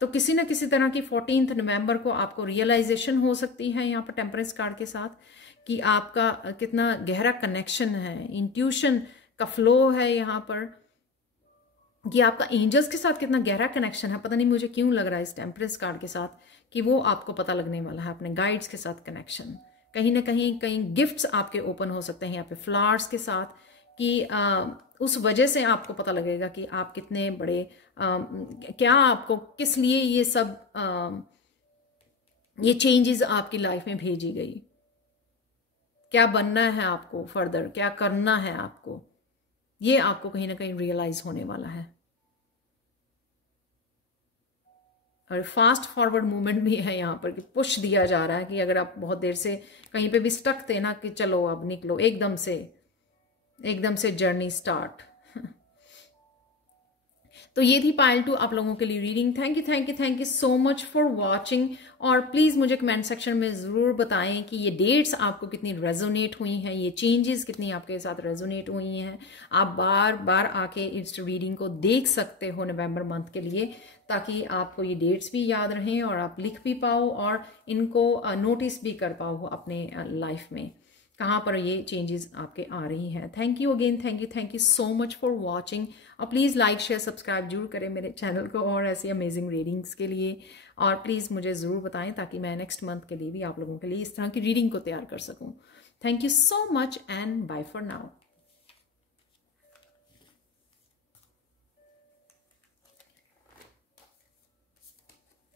तो किसी न किसी तरह की 14th नवंबर को आपको रियलाइजेशन हो सकती है यहाँ पर टेम्परेंस कार्ड के साथ कि आपका कितना गहरा कनेक्शन है, इंट्यूशन का फ्लो है यहाँ पर, कि आपका एंजल्स के साथ कितना गहरा कनेक्शन है। पता नहीं मुझे क्यों लग रहा है इस टेम्परेंस कार्ड के साथ कि वो आपको पता लगने वाला है, अपने गाइड्स के साथ कनेक्शन। कहीं ना कहीं गिफ्ट्स आपके ओपन हो सकते हैं यहाँ पे फ्लावर्स के साथ, कि उस वजह से आपको पता लगेगा कि आप कितने बड़े क्या आपको किस लिए ये सब ये चेंजेस आपकी लाइफ में भेजी गई, क्या बनना है आपको फर्दर, क्या करना है आपको, ये आपको कहीं ना कहीं रियलाइज होने वाला है। और फास्ट फॉरवर्ड मूवमेंट भी है यहाँ पर, कि पुश दिया जा रहा है कि अगर आप बहुत देर से कहीं पे भी स्टक थे ना, कि चलो अब निकलो, एकदम से जर्नी स्टार्ट। तो ये थी पायल 2 आप लोगों के लिए reading. Thank you so much for watching. और प्लीज मुझे कमेंट सेक्शन में जरूर बताएं कि ये डेट्स आपको कितनी रेजोनेट हुई हैं, ये चेंजेस कितनी आपके साथ रेजोनेट हुई हैं। आप बार बार आके इस रीडिंग को देख सकते हो नवंबर मंथ के लिए, ताकि आपको ये डेट्स भी याद रहें और आप लिख भी पाओ और इनको नोटिस भी कर पाओ अपने लाइफ में, कहाँ पर ये चेंजेस आपके आ रही हैं। Thank you again, thank you so much for watching. और प्लीज़ लाइक शेयर सब्सक्राइब जरूर करें मेरे चैनल को और ऐसी अमेजिंग रीडिंग्स के लिए। और प्लीज़ मुझे ज़रूर बताएं ताकि मैं नेक्स्ट मंथ के लिए भी आप लोगों के लिए इस तरह की रीडिंग को तैयार कर सकूं। Thank you so much and bye for now.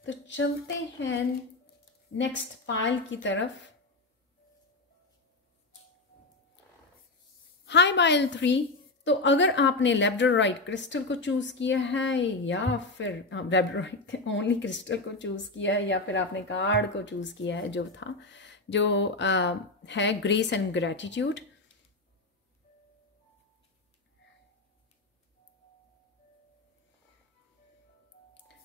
तो चलते हैं नेक्स्ट पायल की तरफ। हाय पायल 3। तो अगर आपने लैब्राडोराइट क्रिस्टल को चूज किया है या फिर लैब्राडोराइट ओनली क्रिस्टल को चूज किया है, या फिर आपने कार्ड को चूज किया है जो है ग्रेस एंड ग्रेटिट्यूड।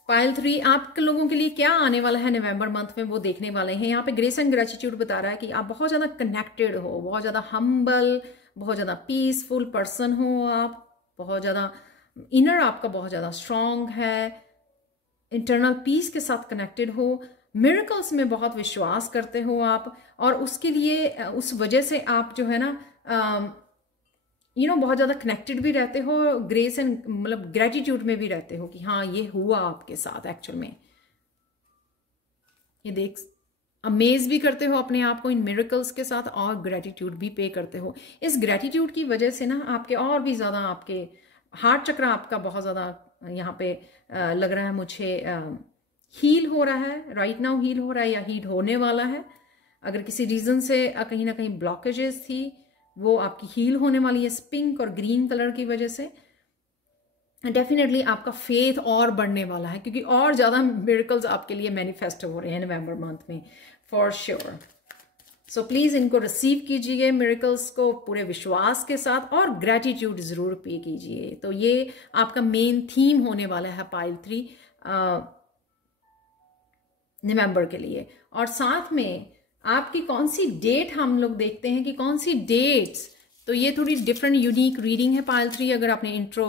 पायल 3 आप लोगों के लिए क्या आने वाला है नवंबर मंथ में वो देखने वाले हैं। यहाँ पे ग्रेस एंड ग्रेटिट्यूड बता रहा है कि आप बहुत ज़्यादा कनेक्टेड हो, बहुत ज़्यादा हम्बल, बहुत ज़्यादा पीसफुल पर्सन हो आप, बहुत ज़्यादा इनर आपका बहुत ज़्यादा स्ट्रांग है, इंटरनल पीस के साथ कनेक्टेड हो, मिरेकल्स में बहुत विश्वास करते हो आप, और उसके लिए उस वजह से आप जो है ना बहुत ज़्यादा कनेक्टेड भी रहते हो, ग्रेस एंड मतलब ग्रेटिट्यूड में भी रहते हो कि हाँ ये हुआ आपके साथ एक्चुअल में। ये देख अमेज भी करते हो अपने आप को इन मिरेकल्स के साथ, और ग्रेटिट्यूड भी पे करते हो। इस ग्रेटिट्यूड की वजह से ना आपके और भी ज़्यादा आपके हार्ट चक्र आपका बहुत ज़्यादा यहाँ पे लग रहा है मुझे हील हो रहा है, राइट नाउ हील हो रहा है या हील होने वाला है। अगर किसी रीजन से कहीं ना कहीं ब्लॉकेजेस थी वो आपकी हील होने वाली है इस पिंक और ग्रीन कलर की वजह से। डेफिनेटली आपका फेथ और बढ़ने वाला है, क्योंकि और ज़्यादा मिरेकल्स आपके लिए मैनिफेस्ट हो रहे हैं नवंबर मंथ में फॉर श्योर। सो प्लीज़ इनको रिसीव कीजिए मिरेकल्स को पूरे विश्वास के साथ और ग्रैटिट्यूड ज़रूर पे कीजिए। तो ये आपका मेन थीम होने वाला है पाइल 3 नवंबर के लिए। और साथ में आपकी कौन सी डेट हम लोग देखते हैं कि कौन सी डेट्स, तो ये थोड़ी डिफरेंट यूनिक रीडिंग है पाइल 3। अगर आपने इंट्रो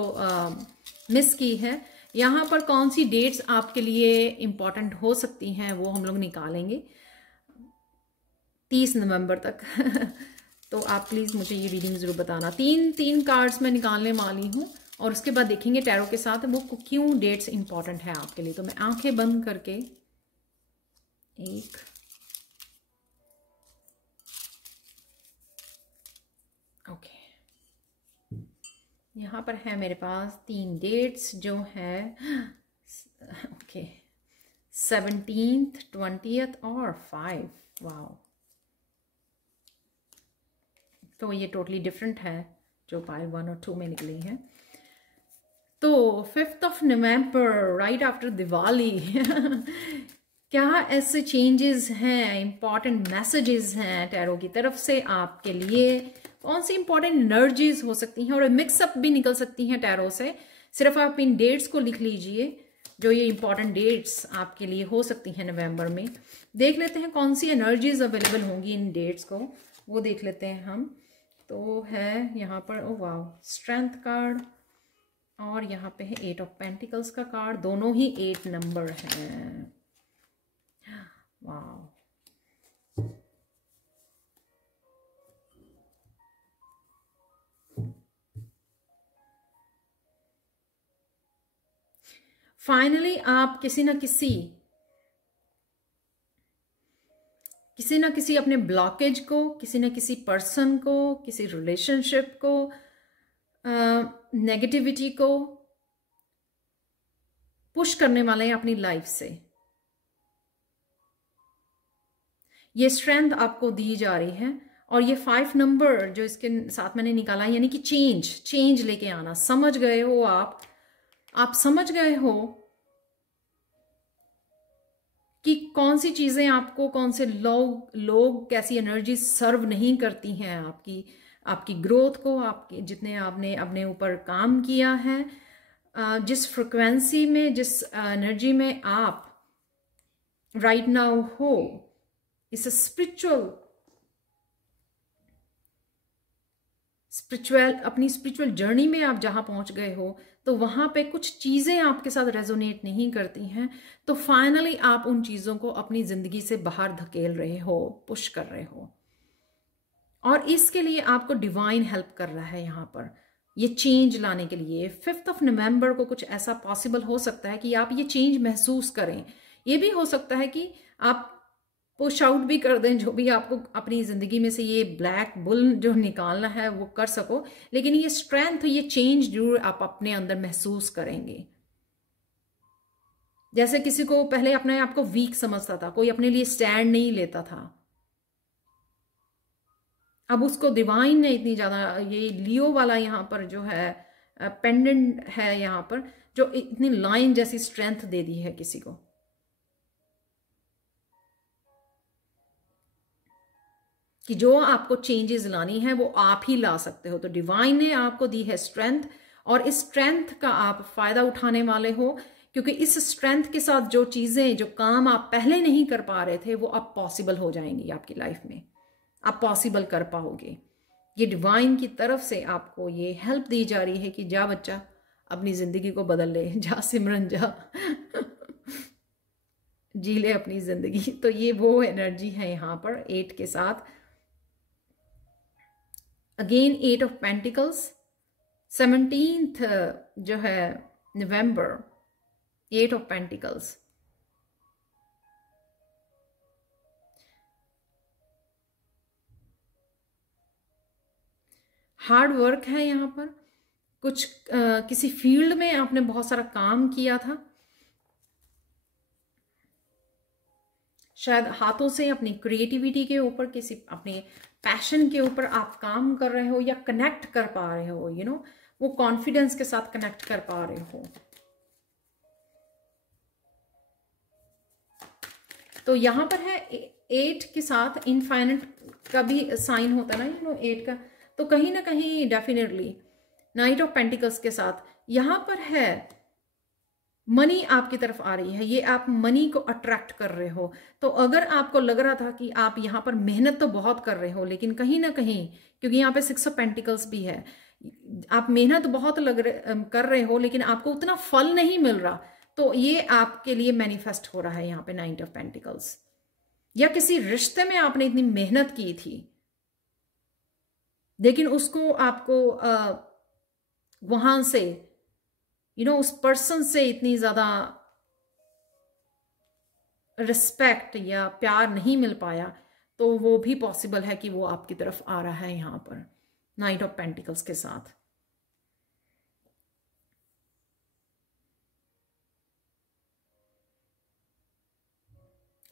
मिस की है, यहाँ पर कौन सी डेट्स आपके लिए इंपॉर्टेंट हो सकती हैं वो हम लोग निकालेंगे 30 नवंबर तक। तो आप प्लीज़ मुझे ये रीडिंग ज़रूर बताना। तीन कार्ड्स मैं निकालने वाली हूँ और उसके बाद देखेंगे टैरो के साथ वो क्यों डेट्स इंपॉर्टेंट है आपके लिए। तो मैं आंखें बंद करके एक, ओके, यहाँ पर है मेरे पास 3 डेट्स जो है ओके 17th 20th और 5। वाओ, तो ये टोटली डिफरेंट है जो पाइल 1 और 2 में निकली है। तो 5th नवंबर राइट आफ्टर दिवाली क्या ऐसे चेंजेस हैं, इंपॉर्टेंट मैसेजेस हैं टैरो की तरफ से आपके लिए? कौन सी इंपॉर्टेंट एनर्जीज हो सकती हैं और मिक्सअप भी निकल सकती हैं टैरो से? सिर्फ आप इन डेट्स को लिख लीजिए जो ये इंपॉर्टेंट डेट्स आपके लिए हो सकती हैं नवंबर में। देख लेते हैं कौन सी एनर्जीज अवेलेबल होंगी इन डेट्स को, वो देख लेते हैं हम। तो है यहाँ पर ओ वाओ स्ट्रेंथ कार्ड और यहाँ पे है 8 ऑफ पेंटिकल्स का कार्ड, दोनों ही 8 नंबर हैं। वाओ, फाइनली आप किसी ना किसी अपने ब्लॉकेज को, किसी ना किसी पर्सन को, किसी रिलेशनशिप को, नेगेटिविटी को पुश करने वाले हैं अपनी लाइफ से। ये स्ट्रेंथ आपको दी जा रही है और ये 5 नंबर जो इसके साथ मैंने निकाला है, यानी कि चेंज लेके आना। समझ गए हो आप समझ गए हो कि कौन सी चीजें आपको, कौन से लोग कैसी एनर्जी सर्व नहीं करती हैं आपकी ग्रोथ को, आपके जितने आपने अपने ऊपर काम किया है, जिस फ्रिक्वेंसी में, जिस एनर्जी में आप राइट नाउ हो, इस अपनी स्पिरिचुअल जर्नी में आप जहां पहुंच गए हो, तो वहां पे कुछ चीजें आपके साथ रेजोनेट नहीं करती हैं। तो फाइनली आप उन चीजों को अपनी जिंदगी से बाहर धकेल रहे हो, पुश कर रहे हो, और इसके लिए आपको डिवाइन हेल्प कर रहा है यहाँ पर ये चेंज लाने के लिए। 5 नवंबर को कुछ ऐसा पॉसिबल हो सकता है कि आप ये चेंज महसूस करें। ये भी हो सकता है कि आप पुश आउट भी कर दें, जो भी आपको अपनी जिंदगी में से ये ब्लैक बुल जो निकालना है वो कर सको, लेकिन ये स्ट्रेंथ, ये चेंज जरूर आप अपने अंदर महसूस करेंगे। जैसे किसी को पहले अपने आप को वीक समझता था, कोई अपने लिए स्टैंड नहीं लेता था, अब उसको डिवाइन ने इतनी ज्यादा, ये लियो वाला यहाँ पर जो है पेंडेंट है यहाँ पर, जो इतनी लाइन जैसी स्ट्रेंथ दे दी है किसी को कि जो आपको चेंजेस लानी है वो आप ही ला सकते हो। तो डिवाइन ने आपको दी है स्ट्रेंथ, और इस स्ट्रेंथ का आप फायदा उठाने वाले हो, क्योंकि इस स्ट्रेंथ के साथ जो चीजें, जो काम आप पहले नहीं कर पा रहे थे, वो अब पॉसिबल हो जाएंगी आपकी लाइफ में, आप पॉसिबल कर पाओगे। ये डिवाइन की तरफ से आपको ये हेल्प दी जा रही है कि जा बच्चा अपनी जिंदगी को बदल ले, जा सिमरन जा जी ले अपनी जिंदगी। तो ये वो एनर्जी है यहाँ पर 8 के साथ। अगेन 8 ऑफ पेंटिकल्स, 17th जो है नवंबर, 8 ऑफ पेंटिकल्स। हार्ड वर्क है यहाँ पर, कुछ किसी फील्ड में आपने बहुत सारा काम किया था, शायद हाथों से अपनी क्रिएटिविटी के ऊपर, किसी अपने पैशन के ऊपर आप काम कर रहे हो या कनेक्ट कर पा रहे हो, वो कॉन्फिडेंस के साथ कनेक्ट कर पा रहे हो। तो यहां पर है 8 के साथ इनफाइनाइट का भी साइन होता है ना, 8 का, तो कहीं ना कहीं डेफिनेटली नाइट ऑफ पेंटिकल्स के साथ यहां पर है मनी आपकी तरफ आ रही है, ये आप मनी को अट्रैक्ट कर रहे हो। तो अगर आपको लग रहा था कि आप यहाँ पर मेहनत तो बहुत कर रहे हो, लेकिन कहीं ना कहीं, क्योंकि यहाँ पे 6 ऑफ पेंटिकल्स भी है, आप मेहनत बहुत कर रहे हो लेकिन आपको उतना फल नहीं मिल रहा, तो ये आपके लिए मैनिफेस्ट हो रहा है यहाँ पे नाइट ऑफ पेंटिकल्स। या किसी रिश्ते में आपने इतनी मेहनत की थी लेकिन उसको आपको वहां से उस पर्सन से इतनी ज्यादा रिस्पेक्ट या प्यार नहीं मिल पाया, तो वो भी पॉसिबल है कि वो आपकी तरफ आ रहा है यहां पर नाइट ऑफ पेंटिकल्स के साथ।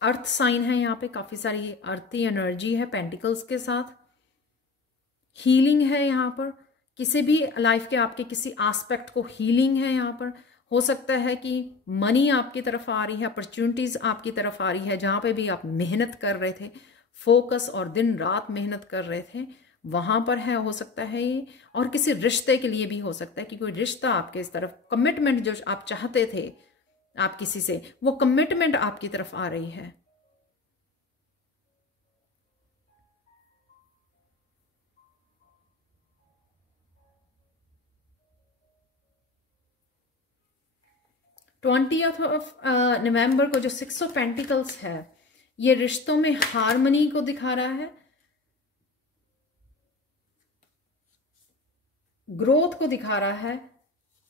अर्थ साइन है यहाँ पे, काफी सारी अर्थी एनर्जी है पेंटिकल्स के साथ। हीलिंग है यहाँ पर, किसी भी लाइफ के आपके किसी एस्पेक्ट को हीलिंग है यहाँ पर। हो सकता है कि मनी आपकी तरफ आ रही है, अपॉर्चुनिटीज आपकी तरफ आ रही है, जहां पे भी आप मेहनत कर रहे थे, फोकस और दिन रात मेहनत कर रहे थे, वहां पर है, हो सकता है ये। और किसी रिश्ते के लिए भी हो सकता है कि कोई रिश्ता आपके इस तरफ, कमिटमेंट जो आप चाहते थे आप किसी से, वो कमिटमेंट आपकी तरफ आ रही है। ट्वेंटी ऑफ नवंबर को जो 6 ऑफ पेंटिकल्स है, ये रिश्तों में हार्मनी को दिखा रहा है, ग्रोथ को दिखा रहा है।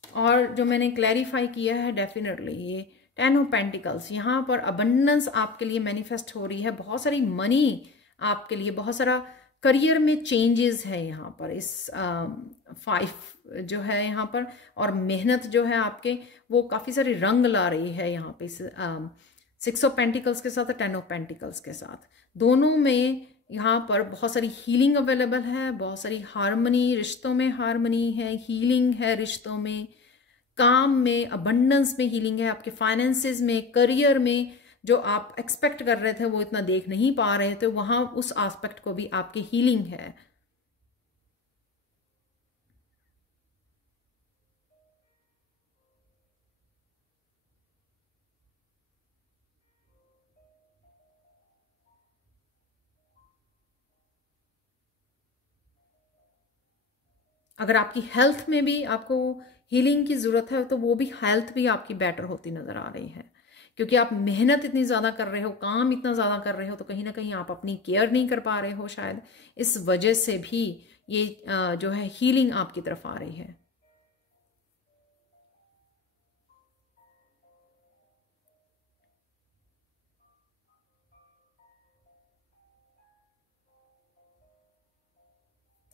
और जो मैंने क्लैरिफाई किया है, डेफिनेटली ये 10 ऑफ पेंटिकल्स, यहाँ पर अबंडेंस आपके लिए मैनिफेस्ट हो रही है, बहुत सारी मनी आपके लिए, बहुत सारा करियर में चेंजेस है यहाँ पर इस 5 जो है यहाँ पर। और मेहनत जो है आपके, वो काफ़ी सारी रंग ला रही है यहाँ पे 6 ऑफ पेंटिकल्स के साथ, 10 ऑफ पेंटिकल्स के साथ। दोनों में यहाँ पर बहुत सारी हीलिंग अवेलेबल है, बहुत सारी हार्मनी, रिश्तों में हार्मनी है, हीलिंग है रिश्तों में, काम में, अबंडेंस में हीलिंग है, आपके फाइनेंसेस में, करियर में जो आप एक्सपेक्ट कर रहे थे वो इतना देख नहीं पा रहे थे, वहां उस एस्पेक्ट को भी आपकी हीलिंग है। अगर आपकी हेल्थ में भी आपको हीलिंग की जरूरत है, तो वो भी हेल्थ भी आपकी बेटर होती नजर आ रही है, क्योंकि आप मेहनत इतनी ज़्यादा कर रहे हो, काम इतना ज़्यादा कर रहे हो, तो कहीं ना कहीं आप अपनी केयर नहीं कर पा रहे हो, शायद इस वजह से भी ये जो है हीलिंग आपकी तरफ आ रही है।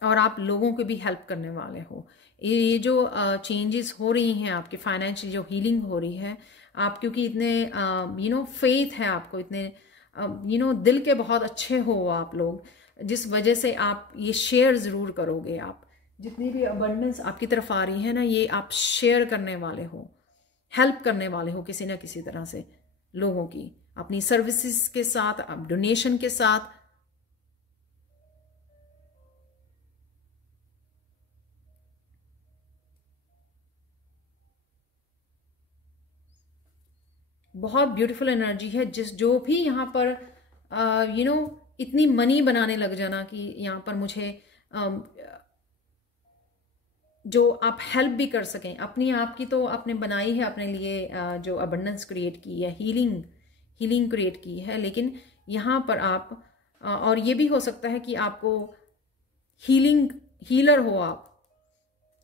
और आप लोगों को भी हेल्प करने वाले हो। ये जो चेंजेस हो रही हैं आपकी फाइनेंशियल, जो हीलिंग हो रही है, आप क्योंकि इतने फेथ है आपको, इतने दिल के बहुत अच्छे हो आप लोग, जिस वजह से आप ये शेयर ज़रूर करोगे। आप जितनी भी अबंडेंस आपकी तरफ आ रही है ना, ये आप शेयर करने वाले हो, हेल्प करने वाले हो किसी ना किसी तरह से लोगों की, अपनी सर्विसेज के साथ, आप डोनेशन के साथ। बहुत ब्यूटीफुल एनर्जी है। जो भी यहाँ पर इतनी मनी बनाने लग जाना कि यहाँ पर मुझे जो आप हेल्प भी कर सकें अपनी, आपकी तो आपने बनाई है अपने लिए, जो अबंडेंस क्रिएट की है, हीलिंग क्रिएट की है, लेकिन यहाँ पर आप और ये भी हो सकता है कि आपको हीलर हो आप,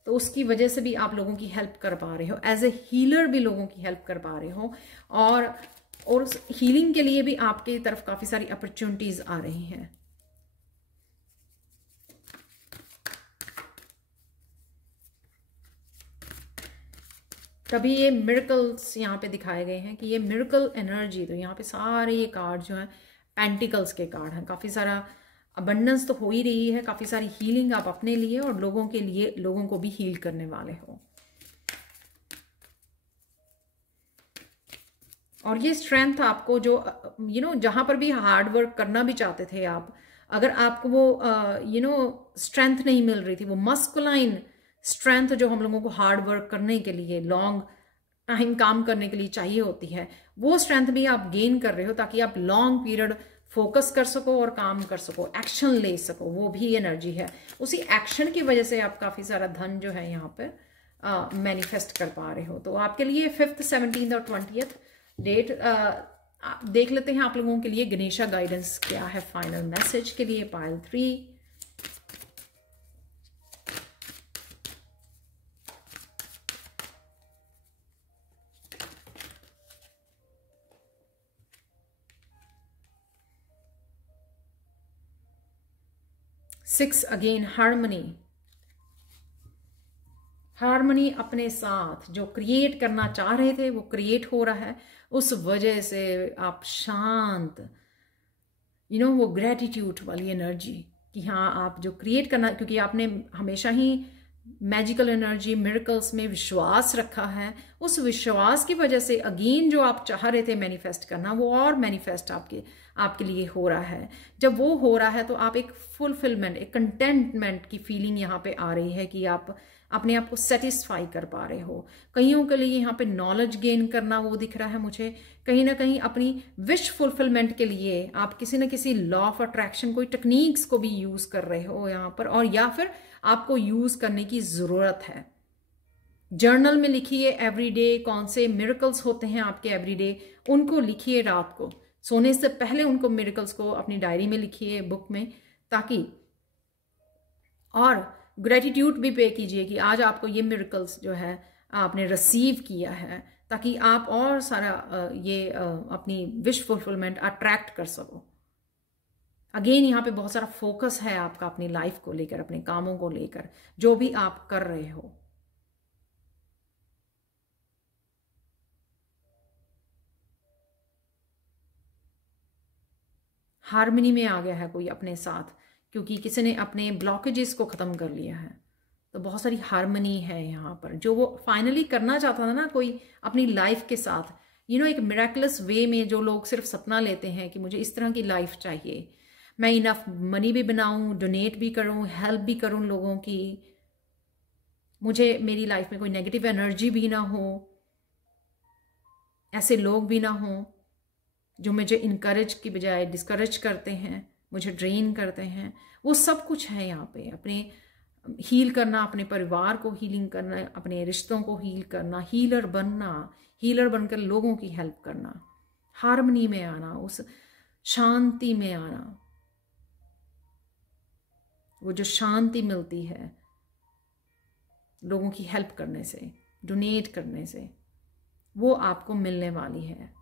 तो उसकी वजह से भी आप लोगों की हेल्प कर पा रहे हो, एज ए हीलर भी लोगों की हेल्प कर पा रहे हो, और उस हीलिंग के लिए भी आपकी तरफ काफ़ी सारी अपॉर्चुनिटीज़ आ रही हैं। तभी ये मिरेकल्स यहाँ पे दिखाए गए हैं कि ये मिरेकल एनर्जी, तो यहाँ पे सारे ये कार्ड जो हैं पेंटिकल्स के कार्ड हैं। काफ़ी सारा अबंडेंस तो हो ही रही है, काफ़ी सारी हीलिंग आप अपने लिए और लोगों के लिए, लोगों को भी हील करने वाले हो। और ये स्ट्रेंथ आपको जो जहाँ पर भी हार्ड वर्क करना भी चाहते थे आप, अगर आपको वो स्ट्रेंथ नहीं मिल रही थी, वो मस्कुलाइन स्ट्रेंथ जो हम लोगों को हार्ड वर्क करने के लिए, लॉन्ग टाइम काम करने के लिए चाहिए होती है, वो स्ट्रेंथ भी आप गेन कर रहे हो ताकि आप लॉन्ग पीरियड फोकस कर सको और काम कर सको, एक्शन ले सको। वो भी एनर्जी है। उसी एक्शन की वजह से आप काफ़ी सारा धन जो है यहाँ पर मैनिफेस्ट कर पा रहे हो। तो आपके लिए 5th, 17th और 20th डेट देख लेते हैं आप लोगों के लिए गणेशा गाइडेंस क्या है फाइनल मैसेज के लिए। Pile 3, six again harmony. Harmony अपने साथ जो क्रिएट करना चाह रहे थे वो क्रिएट हो रहा है। उस वजह से आप शांत, वो ग्रेटिट्यूड वाली एनर्जी कि हाँ आप जो क्रिएट करना, क्योंकि आपने हमेशा ही मैजिकल एनर्जी, मिरेकल्स में विश्वास रखा है, उस विश्वास की वजह से अगेन जो आप चाह रहे थे मैनिफेस्ट करना, वो और मैनिफेस्ट आपके लिए हो रहा है। जब वो हो रहा है तो आप एक फुलफिलमेंट, एक कंटेंटमेंट की फीलिंग यहाँ पे आ रही है कि आप अपने आप को सेटिस्फाई कर पा रहे हो। कईयों के लिए यहाँ पे नॉलेज गेन करना वो दिख रहा है मुझे। कहीं ना कहीं अपनी विश फुलफिलमेंट के लिए आप किसी न किसी लॉ ऑफ अट्रैक्शन, कोई टेक्निक्स को भी यूज कर रहे हो यहाँ पर, और या फिर आपको यूज करने की जरूरत है। जर्नल में लिखिए एवरीडे कौन से मिरेकल्स होते हैं आपके एवरीडे, उनको लिखिए रात को सोने से पहले, उनको मिरेकल्स को अपनी डायरी में लिखिए, बुक में, ताकि, और ग्रेटिट्यूड भी पे कीजिए कि आज आपको ये मिरेकल्स जो है आपने रिसीव किया है, ताकि आप और सारा अपनी विश फुलफिलमेंट अट्रैक्ट कर सको। अगेन यहाँ पे बहुत सारा फोकस है आपका अपनी लाइफ को लेकर, अपने कामों को लेकर, जो भी आप कर रहे हो। हार्मनी में आ गया है कोई अपने साथ, क्योंकि किसी ने अपने ब्लॉकेजेस को ख़त्म कर लिया है। तो बहुत सारी हार्मनी है यहाँ पर, जो वो फाइनली करना चाहता था ना कोई अपनी लाइफ के साथ, एक मिरेकलस वे में। जो लोग सिर्फ सपना लेते हैं कि मुझे इस तरह की लाइफ चाहिए, मैं इनफ मनी भी बनाऊं, डोनेट भी करूं, हेल्प भी करूं लोगों की, मुझे मेरी लाइफ में कोई नेगेटिव एनर्जी भी ना हो, ऐसे लोग भी ना हो जो मुझे इनकरेज की बजाय डिस्करेज करते हैं, मुझे ड्रेन करते हैं। वो सब कुछ है यहाँ पे। अपने हील करना, अपने परिवार को हीलिंग करना, अपने रिश्तों को हील करना, हीलर बनना, हीलर बनकर लोगों की हेल्प करना, हार्मनी में आना, उस शांति में आना। वो जो शांति मिलती है लोगों की हेल्प करने से, डोनेट करने से, वो आपको मिलने वाली है।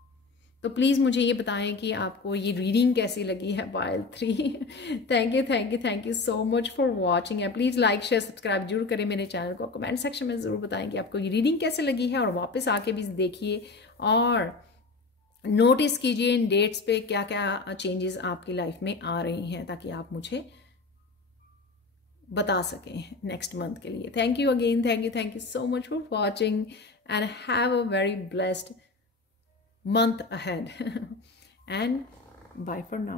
तो प्लीज़ मुझे ये बताएं कि आपको ये रीडिंग कैसी लगी है पायल 3। Thank you so much for watching. And please like share subscribe जरूर करें मेरे चैनल को। कमेंट सेक्शन में ज़रूर बताएं कि आपको ये रीडिंग कैसे लगी है, और वापस आके भी देखिए और नोटिस कीजिए इन डेट्स पे क्या क्या चेंजेस आपकी लाइफ में आ रही हैं, ताकि आप मुझे बता सकें नेक्स्ट मंथ के लिए। Thank you again, thank you so much for watching and have a very blessed month ahead and bye for now.